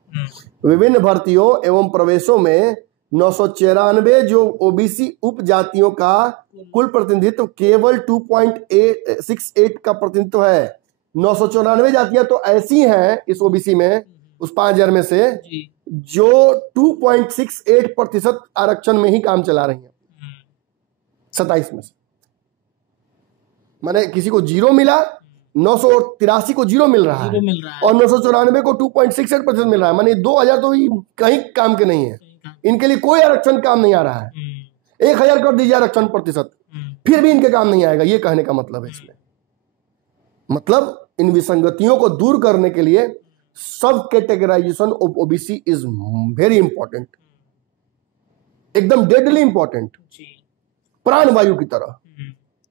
विभिन्न भर्तियों एवं प्रवेशों में 994 जो ओबीसी उपजातियों का कुल प्रतिनिधित्व केवल 2.68 का प्रतिनिधित्व है। 994 जातियां तो ऐसी हैं इस ओबीसी में, उस 5,000 में से, जो 2.68% आरक्षण में ही काम चला रही हैं। 27 में से माने किसी को 0 मिला, 983 को 0 मिल रहा है और 994 को 2.68% मिल रहा है। माने 2,000 तो कहीं काम के नहीं है, इनके लिए कोई आरक्षण काम नहीं आ रहा है। 1,000 कर दीजिए आरक्षण प्रतिशत, फिर भी इनके काम नहीं आएगा। ये कहने का मतलब है इसमें, मतलब इन विसंगतियों को दूर करने के लिए सब categorisation of OBC is very important, एकदम डेडली इंपॉर्टेंट, प्राण वायु की तरह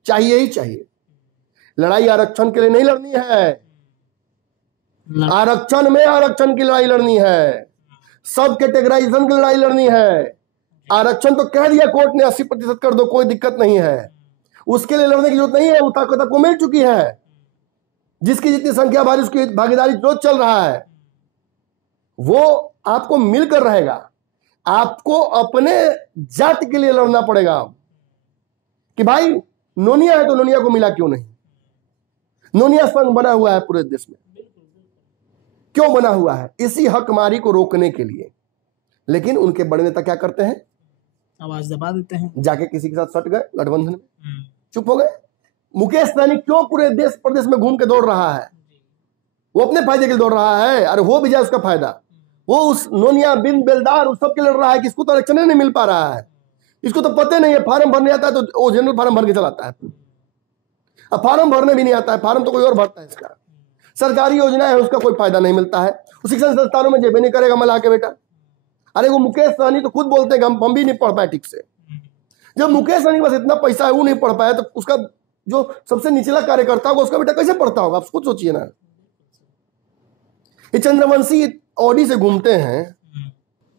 चाहिए ही चाहिए। लड़ाई आरक्षण के लिए नहीं लड़नी है, आरक्षण में आरक्षण की लड़ाई लड़नी है, सब कैटेगराइजेशन की लड़ाई लड़नी है। आरक्षण तो कह दिया कोर्ट ने 80% कर दो, कोई दिक्कत नहीं है, उसके लिए लड़ने की जरूरत नहीं है, वो ताकत को मिल चुकी है। जिसकी जितनी संख्या भारी उसकी भागीदारी जो चल रहा है वो आपको मिलकर रहेगा। आपको अपने जाति के लिए लड़ना पड़ेगा कि भाई नोनिया है तो नोनिया को मिला क्यों नहीं। नोनिया संघ बना हुआ है पूरे देश में, क्यों बना हुआ है? इसी हकमारी को रोकने के लिए। लेकिन उनके बड़े नेता क्या करते हैं? आवाज दबा देते हैं, जाके किसी के साथ सट गए गठबंधन में, चुप हो गए। मुकेश सहनी क्यों पूरे देश प्रदेश में घूम के दौड़ रहा है? वो अपने फायदे के लिए दौड़ रहा है। अरे हो भी जाए उसका फायदा, वो उस नोनिया बिन बेलदार उस सब के लड़ रहा है कि इसको तो आरक्षण नहीं मिल पा रहा है, इसको तो पता नहीं है। फार्म भरने आता है तो वो जनरल फार्म भर के चलाता है, अब फार्म भरने भी नहीं आता है, फार्म तो कोई और भरता है। इसका सरकारी योजना है, उसका कोई फायदा नहीं मिलता है। शिक्षण संस्थानों में जेबे नहीं करेगा मला के बेटा। अरे वो मुकेश सहनी तो खुद बोलते हैं हम भी नहीं पढ़ पाए ठीक से। जब मुकेश सहनी बस इतना पैसा है वो नहीं पढ़ पाया, तो उसका जो सबसे निचला कार्यकर्ता होगा उसका बेटा कैसे पढ़ता होगा? आप खुद सोचिए ना। ये चंद्रवंशी ऑडी से घूमते हैं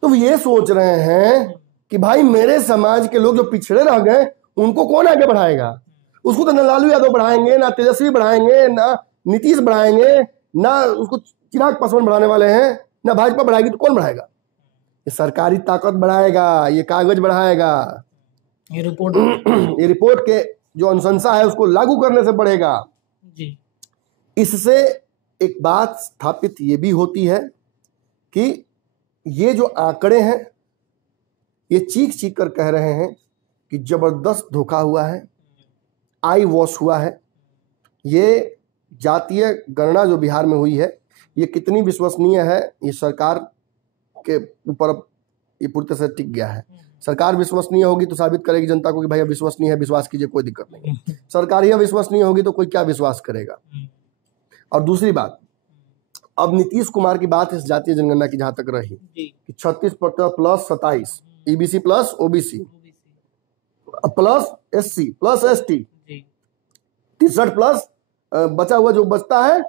तो ये सोच रहे हैं कि भाई मेरे समाज के लोग जो पिछड़े रह गए उनको कौन आगे बढ़ाएगा? उसको तो ना लालू यादव बढ़ाएंगे, ना तेजस्वी बढ़ाएंगे, ना नीतीश बढ़ाएंगे, ना उसको चिराग पासवान बढ़ाने वाले हैं, ना भाजपा बढ़ाएगी, तो कौन बढ़ाएगा? ये सरकारी ताकत बढ़ाएगा, ये कागज बढ़ाएगा, ये रिपोर्ट ये रिपोर्ट के जो अनुशंसा है उसको लागू करने से बढ़ेगा जी। इससे एक बात स्थापित ये भी होती है कि ये जो आंकड़े हैं ये चीख चीख कर कह रहे हैं कि जबरदस्त धोखा हुआ है, आई वॉश हुआ है। ये जातीय गणना जो बिहार में हुई है ये कितनी विश्वसनीय है, ये सरकार के ऊपर ये पूरी तरह से टिक गया है। सरकार विश्वसनीय होगी तो साबित करेगी जनता को कि भैया विश्वसनीय है, विश्वास कीजिए, कोई दिक्कत नहीं है। सरकार ही विश्वसनीय होगी तो कोई क्या विश्वास करेगा। और दूसरी बात, अब नीतीश कुमार की बात इस जातीय जनगणना की जहां तक रही कि 36% plus 27 EBC plus OBC plus SC plus ST 63 plus बचा हुआ जो बचता है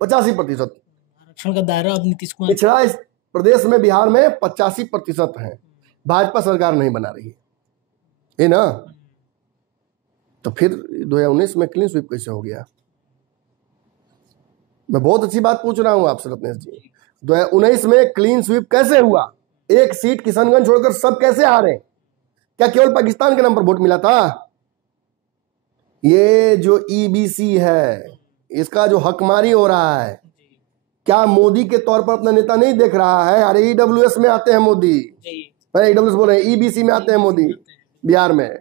85%। आरक्षण का दायरा अब नीतीश कुमार पिछड़ा इस प्रदेश में बिहार में 85% है। भाजपा सरकार नहीं बना रही है ना, तो फिर 2019 में क्लीन स्वीप कैसे हो गया? मैं बहुत अच्छी बात पूछ रहा हूं आपसे रत्नेश जी। 2019 में क्लीन स्वीप कैसे हुआ? एक सीट किशनगंज छोड़कर सब कैसे हारे? क्या केवल पाकिस्तान के नाम पर वोट मिला था? ये जो ईबीसी है इसका जो हकमारी हो रहा है, क्या मोदी के तौर पर अपना नेता नहीं देख रहा है? अरे ईडब्ल्यूएस में आते हैं मोदी, ईडब्ल्यूएस बोल रहे हैं, ईबीसी में आते हैं मोदी बिहार में।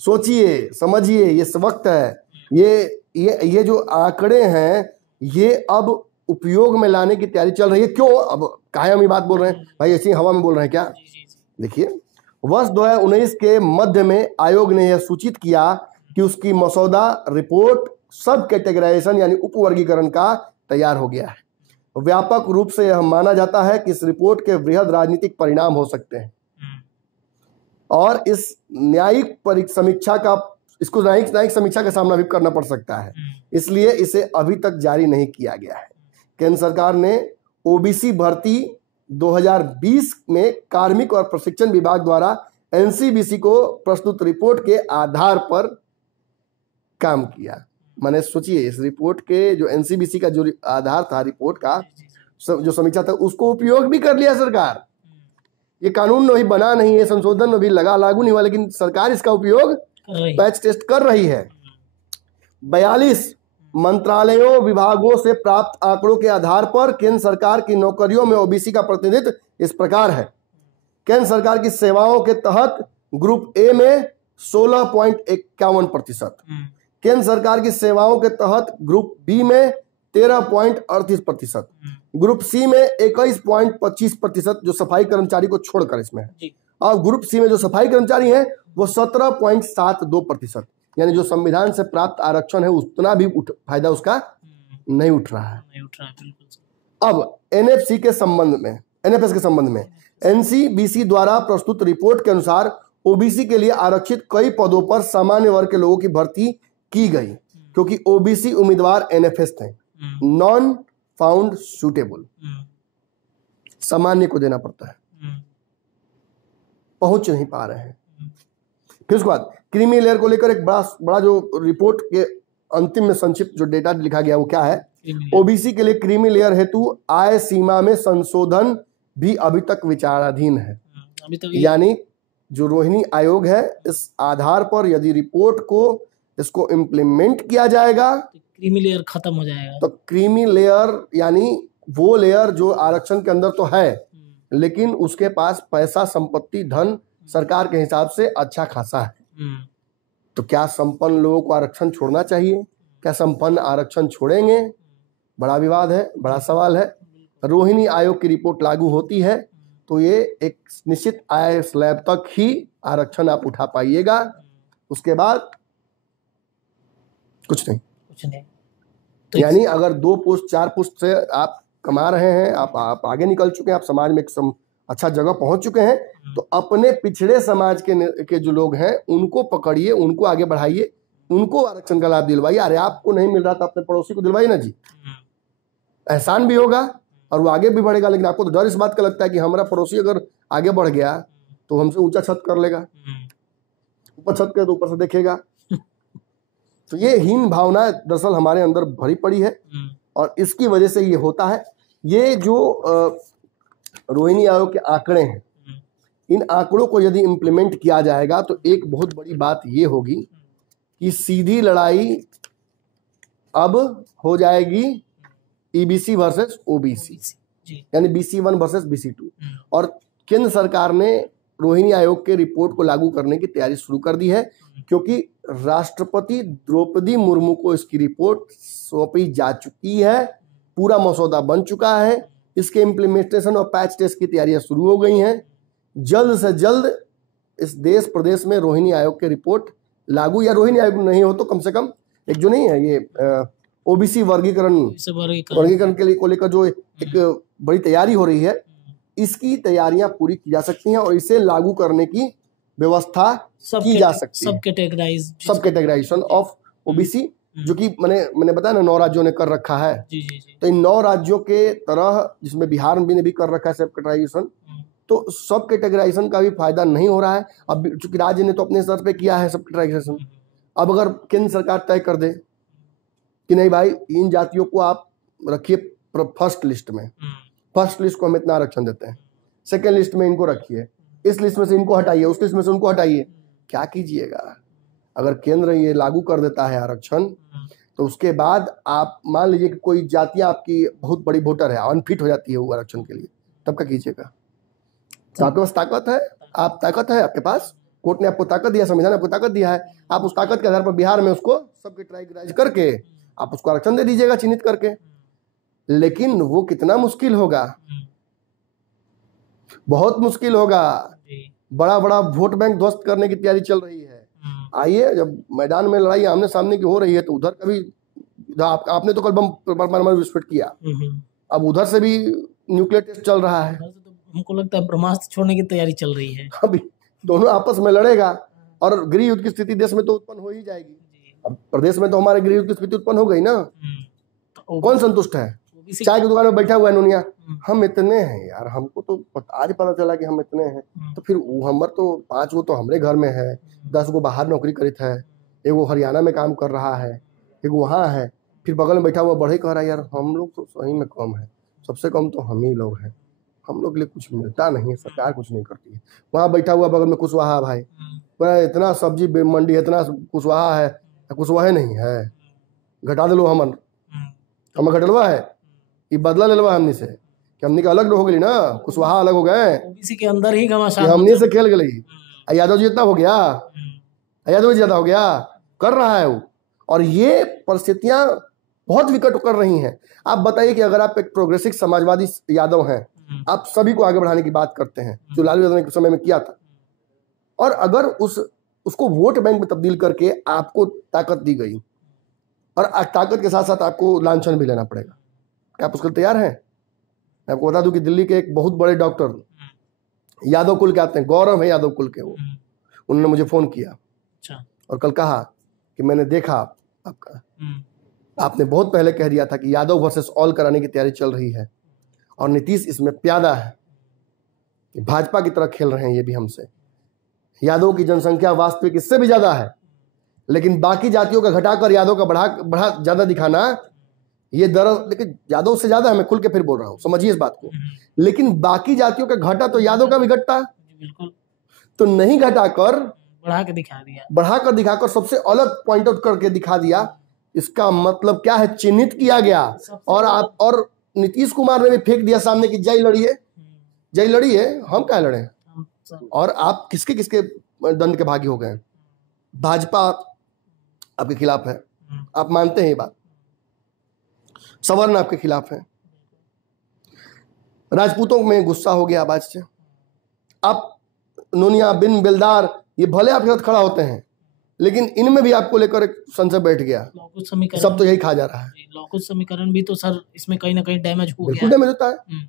सोचिए समझिए, ये वक्त है, ये जो आंकड़े हैं ये अब उपयोग में लाने की तैयारी चल रही है। क्यों? अब काहे हम ये बात बोल रहे हैं भाई, ऐसी हवा में बोल रहे हैं क्या? देखिए, वर्ष 2019 के मध्य में आयोग ने यह सूचित किया कि उसकी मसौदा रिपोर्ट सब कैटेगराइजेशन यानी उपवर्गीकरण का तैयार हो गया है। व्यापक रूप से यह माना जाता है कि इस रिपोर्ट के वृहद राजनीतिक परिणाम हो सकते हैं और इस न्यायिक समीक्षा का सामना भी करना पड़ सकता है, इसलिए इसे अभी तक जारी नहीं किया गया है। केंद्र सरकार ने ओबीसी भर्ती 2020 में कार्मिक और प्रशिक्षण विभाग द्वारा एनसीबीसी को प्रस्तुत रिपोर्ट के आधार पर काम किया। मैंने सोचिए, इस रिपोर्ट के जो एनसीबीसी का जो आधार था रिपोर्ट का जो समीक्षा था उसको उपयोग भी कर लिया सरकार। ये कानून अभी बना नहीं है, संशोधन अभी लागू नहीं हुआ, लेकिन सरकार इसका उपयोग पैच टेस्ट कर रही है। 42 मंत्रालयों विभागों से प्राप्त आंकड़ों के आधार पर केंद्र सरकार की नौकरियों में ओबीसी का प्रतिनिधित्व इस प्रकार है। केंद्र सरकार की सेवाओं के तहत ग्रुप ए में 16.51%, केंद्र सरकार की सेवाओं के तहत ग्रुप बी में 13.38%, ग्रुप सी में 21.25% जो सफाई कर्मचारी को छोड़कर इसमें है, और ग्रुप सी में जो सफाई कर्मचारी हैं वो 17.72%, यानी जो संविधान से प्राप्त आरक्षण है उतना भी फायदा उसका नहीं उठ रहा है। अब एनएफएस के संबंध में एनसीबीसी द्वारा प्रस्तुत रिपोर्ट के अनुसार ओबीसी के लिए आरक्षित कई पदों पर सामान्य वर्ग के लोगों की भर्ती की गई क्योंकि ओबीसी उम्मीदवार एनएफएस थे, नॉन फाउंड सूटेबल, सामान्य को देना पड़ता है, पहुंच नहीं पा रहे हैं। फिर उसके बाद क्रीमी लेयर को लेकर एक बड़ा जो रिपोर्ट के अंतिम में संक्षिप्त जो डेटा लिखा गया वो क्या है? ओबीसी के लिए क्रीमी लेयर हेतु आय सीमा में संशोधन भी अभी तक विचाराधीन है। यानी जो रोहिणी आयोग है इस आधार पर यदि रिपोर्ट को इसको इम्प्लीमेंट किया जाएगा तो क्रीमी लेयर खत्म हो जाएगा। तो क्रीमी लेयर यानी वो लेयर जो आरक्षण के अंदर तो है लेकिन उसके पास पैसा, संपत्ति, धन सरकार के हिसाब से अच्छा खासा है। तो क्या संपन्न लोगों को आरक्षण छोड़ना चाहिए? क्या संपन्न आरक्षण छोड़ेंगे? बड़ा विवाद है, बड़ा सवाल है। रोहिणी आयोग की रिपोर्ट लागू होती है तो ये एक निश्चित आय स्लैब तक ही आरक्षण आप उठा पाइएगा, उसके बाद कुछ नहीं। तो यानी अगर 2 पुश्त 4 पुश्त से आप कमा रहे हैं, आप आगे निकल चुके हैं, आप समाज में एक अच्छा जगह पहुंच चुके हैं, तो अपने पिछड़े समाज के जो लोग हैं उनको पकड़िए, उनको आगे बढ़ाइए, उनको आरक्षण का लाभ दिलवाइए। अरे आपको नहीं मिल रहा था अपने पड़ोसी को दिलवाइए ना जी, एहसान भी होगा और वो आगे भी बढ़ेगा। लेकिन आपको तो डर इस बात का लगता है कि हमारा पड़ोसी अगर आगे बढ़ गया तो हमसे ऊंचा छत कर लेगा, ऊपर छत करे तो ऊपर से देखेगा। तो ये हीन भावना दरअसल हमारे अंदर भरी पड़ी है और इसकी वजह से ये होता है। ये जो रोहिणी आयोग के आंकड़े हैं, इन आंकड़ों को यदि इम्प्लीमेंट किया जाएगा तो एक बहुत बड़ी बात ये होगी कि सीधी लड़ाई अब हो जाएगी ईबीसी वर्सेस ओबीसी, यानी BC1 वर्सेस BC2। और केंद्र सरकार ने रोहिणी आयोग के रिपोर्ट को लागू करने की तैयारी शुरू कर दी है, क्योंकि राष्ट्रपति द्रौपदी मुर्मू को इसकी रिपोर्ट सौंपी जा चुकी है, पूरा मसौदा बन चुका है, इसके इम्प्लीमेंटेशन और पैच टेस्ट की तैयारियां शुरू हो गई हैं। जल्द से जल्द इस देश प्रदेश में रोहिणी आयोग की रिपोर्ट लागू, या रोहिणी आयोग नहीं हो तो कम से कम एक जो नहीं है ये ओबीसी वर्गीकरण के लिए को लेकर जो एक बड़ी तैयारी हो रही है, इसकी तैयारियां पूरी की जा सकती हैं और इसे लागू करने की व्यवस्था की जा सकती है। सब कैटेगराइजेशन ऑफ ओबीसी, जो कि मैंने बताया ना 9 राज्यों ने कर रखा है। तो इन 9 राज्यों के तरह जिसमें बिहार ने भी कर रखा है सब कैटेगराइजेशन, तो सब कैटेगराइजेशन का भी फायदा नहीं हो रहा है। अब चूंकि राज्य ने तो अपने स्तर पे किया है सब कैटेगराइजेशन, अब अगर केंद्र सरकार तय कर दे कि नहीं भाई इन जातियों को आप रखिए फर्स्ट लिस्ट में, फर्स्ट लिस्ट को हम इतना आरक्षण देते हैं, सेकेंड लिस्ट में इनको रखिए, इस लिस्ट में से इनको हटाइए, उस लिस्ट में से उनको हटाइए, क्या कीजिएगा? अगर केंद्र ये लागू कर देता है आरक्षण, तो उसके बाद आप मान लीजिए कि कोई जातियां आपकी बहुत बड़ी वोटर है, अनफिट हो जाती है वो आरक्षण के लिए, तब क्या कीजिएगा? तो आपके पास ताकत है, ताकत है आपके पास, कोर्ट ने आपको ताकत दिया, संविधान ने आपको ताकत दिया है, आप उस ताकत के आधार पर बिहार में उसको सब कैटेगराइज करके आप उसको आरक्षण दे दीजिएगा चिन्हित करके। लेकिन वो कितना मुश्किल होगा, बहुत मुश्किल होगा। बड़ा बड़ा वोट बैंक ध्वस्त करने की तैयारी चल रही है। आइए, जब मैदान में लड़ाई आमने सामने की हो रही है तो उधर कभी आपने तो कल बम परमाणु विस्फोट किया, अब उधर से भी न्यूक्लियर टेस्ट चल रहा है। हमको लगता है ब्रह्मास्त्र छोड़ने की तैयारी चल रही है। अभी दोनों आपस में लड़ेगा और गृह युद्ध की स्थिति देश में तो उत्पन्न हो ही जाएगी। अब प्रदेश में तो हमारे गृह युद्ध की स्थिति उत्पन्न हो गई ना, तो कौन संतुष्ट है? चाय की दुकान में बैठा हुआ है नोनिया, हम इतने हैं यार, हमको तो आज पता चला कि हम इतने हैं, तो फिर हमारे तो 5 गो तो हमारे घर में है, 10 गो बाहर नौकरी करित है, एक वो हरियाणा में काम कर रहा है, एक वहाँ है, फिर बगल में बैठा हुआ बढ़े कह रहा है यार हम लोग तो सही में कम है, सबसे कम तो हम ही लोग हैं, हम लोग के लिए कुछ मिलता नहीं है, सरकार कुछ नहीं करती है। वहाँ बैठा हुआ बगल में कुशवाहा भाई, इतना सब्जी मंडी इतना कुशवाहा है, कुशवाहा नहीं है, घटा दे लो हम घटलवा है, ये बदला ले लो हमने से कि हमने का अलग हो गई ना, कुशवाहा अलग हो गए, ओबीसी के अंदर ही घमासान हमने से खेल गई। यादव जी इतना हो गया, यादव जी ज्यादा हो गया, कर रहा है वो। और ये परिस्थितियां बहुत विकट कर रही हैं। आप बताइए कि अगर आप एक प्रोग्रेसिव समाजवादी यादव हैं, आप सभी को आगे बढ़ाने की बात करते हैं, जो लालू यादव ने के समय में किया था, और अगर उसको वोट बैंक में तब्दील करके आपको ताकत दी गई और ताकत के साथ साथ आपको लांछन भी लेना पड़ेगा, क्या आप उसके लिए तैयार हैं? मैं आपको बता दूं कि दिल्ली के एक बहुत बड़े डॉक्टर यादव कुल के आते हैं, गौरव है यादव कुल के, वो उन्होंने मुझे फोन किया और कल कहा कि मैंने देखा आपका, आपने बहुत पहले कह दिया था कि यादव वर्सेस ऑल कराने की तैयारी चल रही है और नीतीश इसमें प्यादा है, भाजपा की तरह खेल रहे हैं ये भी हमसे। यादव की जनसंख्या वास्तविक इससे भी ज्यादा है, लेकिन बाकी जातियों का घटाकर यादव का बढ़ा ज्यादा दिखाना, ये दरअसल लेकिन यादव से ज्यादा है, मैं खुल के फिर बोल रहा हूं, समझिए इस बात को। लेकिन बाकी जातियों का घटा तो यादव का भी घटता, तो नहीं घटाकर बढ़ाकर दिखाकर सबसे अलग पॉइंट आउट करके दिखा दिया। इसका मतलब क्या है? चिन्हित किया गया। और नीतीश कुमार ने भी फेंक दिया सामने की जय लड़िए, हम क्या लड़े, और आप किसके किसके दंड के भागी हो गए। भाजपा आपके खिलाफ है, आप मानते हैं ये बात, सवर्ण आपके खिलाफ है, राजपूतों में गुस्सा हो गया आवाज से, आप नोनिया बिन बेलदार ये भले आपके साथ खड़ा होते हैं, लेकिन इनमें भी आपको लेकर एक संशय बैठ गया, सब तो यही खा जा रहा है। लॉकुश समीकरण भी तो सर इसमें कहीं ना कहीं डैमेज हो गया, डैमेज होता है।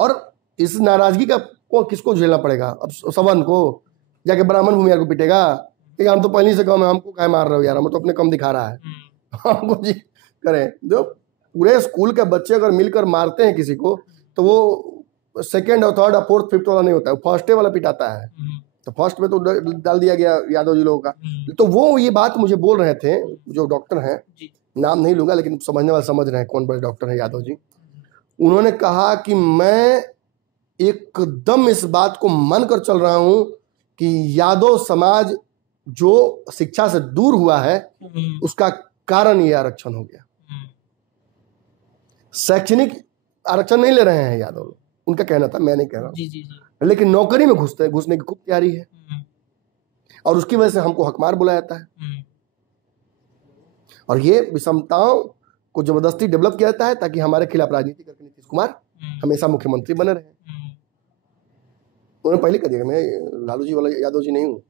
और इस नाराजगी का किसको झेलना पड़ेगा? अब सवर्ण को जाके ब्राह्मण भूमियार को पिटेगा कि हम तो पहले से कम है, हमको क्या मार रहे हो यार, हम तो अपने कम दिखा रहा है, हमको जी करें। जो पूरे स्कूल के बच्चे अगर मिलकर मारते हैं किसी को, तो वो सेकंड और थर्ड और फोर्थ फिफ्थ वाला नहीं होता है, फर्स्ट वाला पिटाता है। तो फर्स्ट में तो डाल दिया गया यादव जी लोगों का। तो वो ये बात मुझे बोल रहे थे, जो डॉक्टर हैं, नाम नहीं लूंगा लेकिन समझने वाले समझ रहे हैं कौन बड़े डॉक्टर हैं यादव जी। उन्होंने कहा कि मैं एकदम इस बात को मानकर चल रहा हूं कि यादव समाज जो शिक्षा से दूर हुआ है उसका कारण ये आरक्षण हो गया। शैक्षणिक आरक्षण नहीं ले रहे हैं यादव लोग, उनका कहना था, मैं नहीं कह रहा हूं, लेकिन नौकरी में घुसने की खूब तैयारी है और उसकी वजह से हमको हकमार बुलाया जाता है और ये विषमताओं को जबरदस्ती डेवलप किया जाता है ताकि हमारे खिलाफ राजनीति करके नीतीश कुमार हमेशा मुख्यमंत्री बने रहे। उन्होंने पहले कह दिया मैं लालू जी वाला यादव जी नहीं हूँ,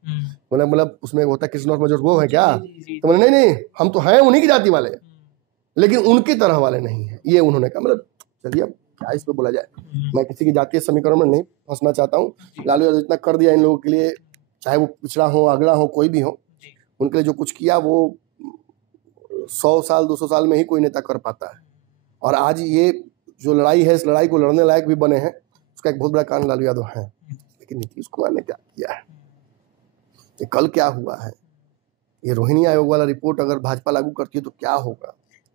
बोले मतलब उसमें होता है कृष्ण और मजूर वो है क्या, तो बोले नहीं हम तो हैं उन्हीं की जाति वाले, लेकिन उनकी तरह वाले नहीं है, ये उन्होंने कहा। मतलब चलिए अब क्या इस पे बोला जाए, मैं किसी की जातीय समीकरण में नहीं फंसना चाहता हूँ। लालू यादव इतना कर दिया इन लोगों के लिए, चाहे वो पिछड़ा हो अगड़ा हो कोई भी हो, उनके लिए जो कुछ किया वो 100 साल 200 साल में ही कोई नेता कर पाता है। और आज ये जो लड़ाई है, इस लड़ाई को लड़ने लायक भी बने हैं, उसका एक बहुत बड़ा कारण लालू यादव है। लेकिन नीतीश कुमार ने क्या किया है, ये कल क्या हुआ है, ये रोहिणी आयोग वाला रिपोर्ट अगर भाजपा लागू करती है तो क्या होगा।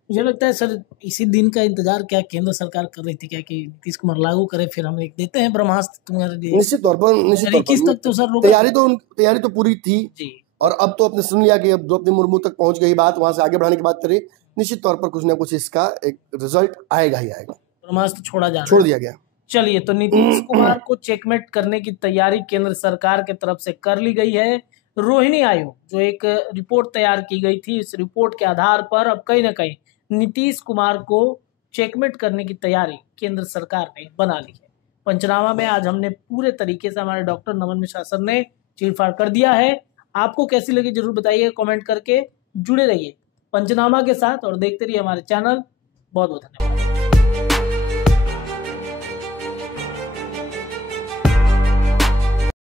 मुझे लगता है सर इसी दिन का इंतजार क्या केंद्र सरकार कर रही थी, क्या कि नीतीश कुमार लागू करे, फिर हम एक देते हैं ब्रह्मास्त्र तुम्हारे लिए। निश्चित तौर पर 21 तक तो सर तैयारी तो पूरी थी जी। और अब तो आपने सुन लिया कि अब द्रौपदी मुर्मू तक पहुंच गई बात, वहां से आगे बढ़ाने की बात करें, निश्चित तौर पर कुछ ना कुछ इसका एक रिजल्ट आएगा ही आएगा। ब्रह्मास्त्र छोड़ दिया गया। चलिए, तो नीतीश कुमार को चेकमेट करने की तैयारी केंद्र सरकार की तरफ से कर ली गई है। रोहिणी आयोग जो एक रिपोर्ट तैयार की गई थी, इस रिपोर्ट के आधार पर अब कहीं ना कहीं नीतीश कुमार को चेकमेट करने की तैयारी केंद्र सरकार ने बना ली है। पंचनामा में आज हमने पूरे तरीके से हमारे डॉक्टर नमन मिश्रा सर ने चीरफाड़ कर दिया है। आपको कैसी लगी जरूर बताइए, कमेंट करके जुड़े रहिए पंचनामा के साथ और देखते रहिए हमारे चैनल। बहुत बहुत धन्यवाद।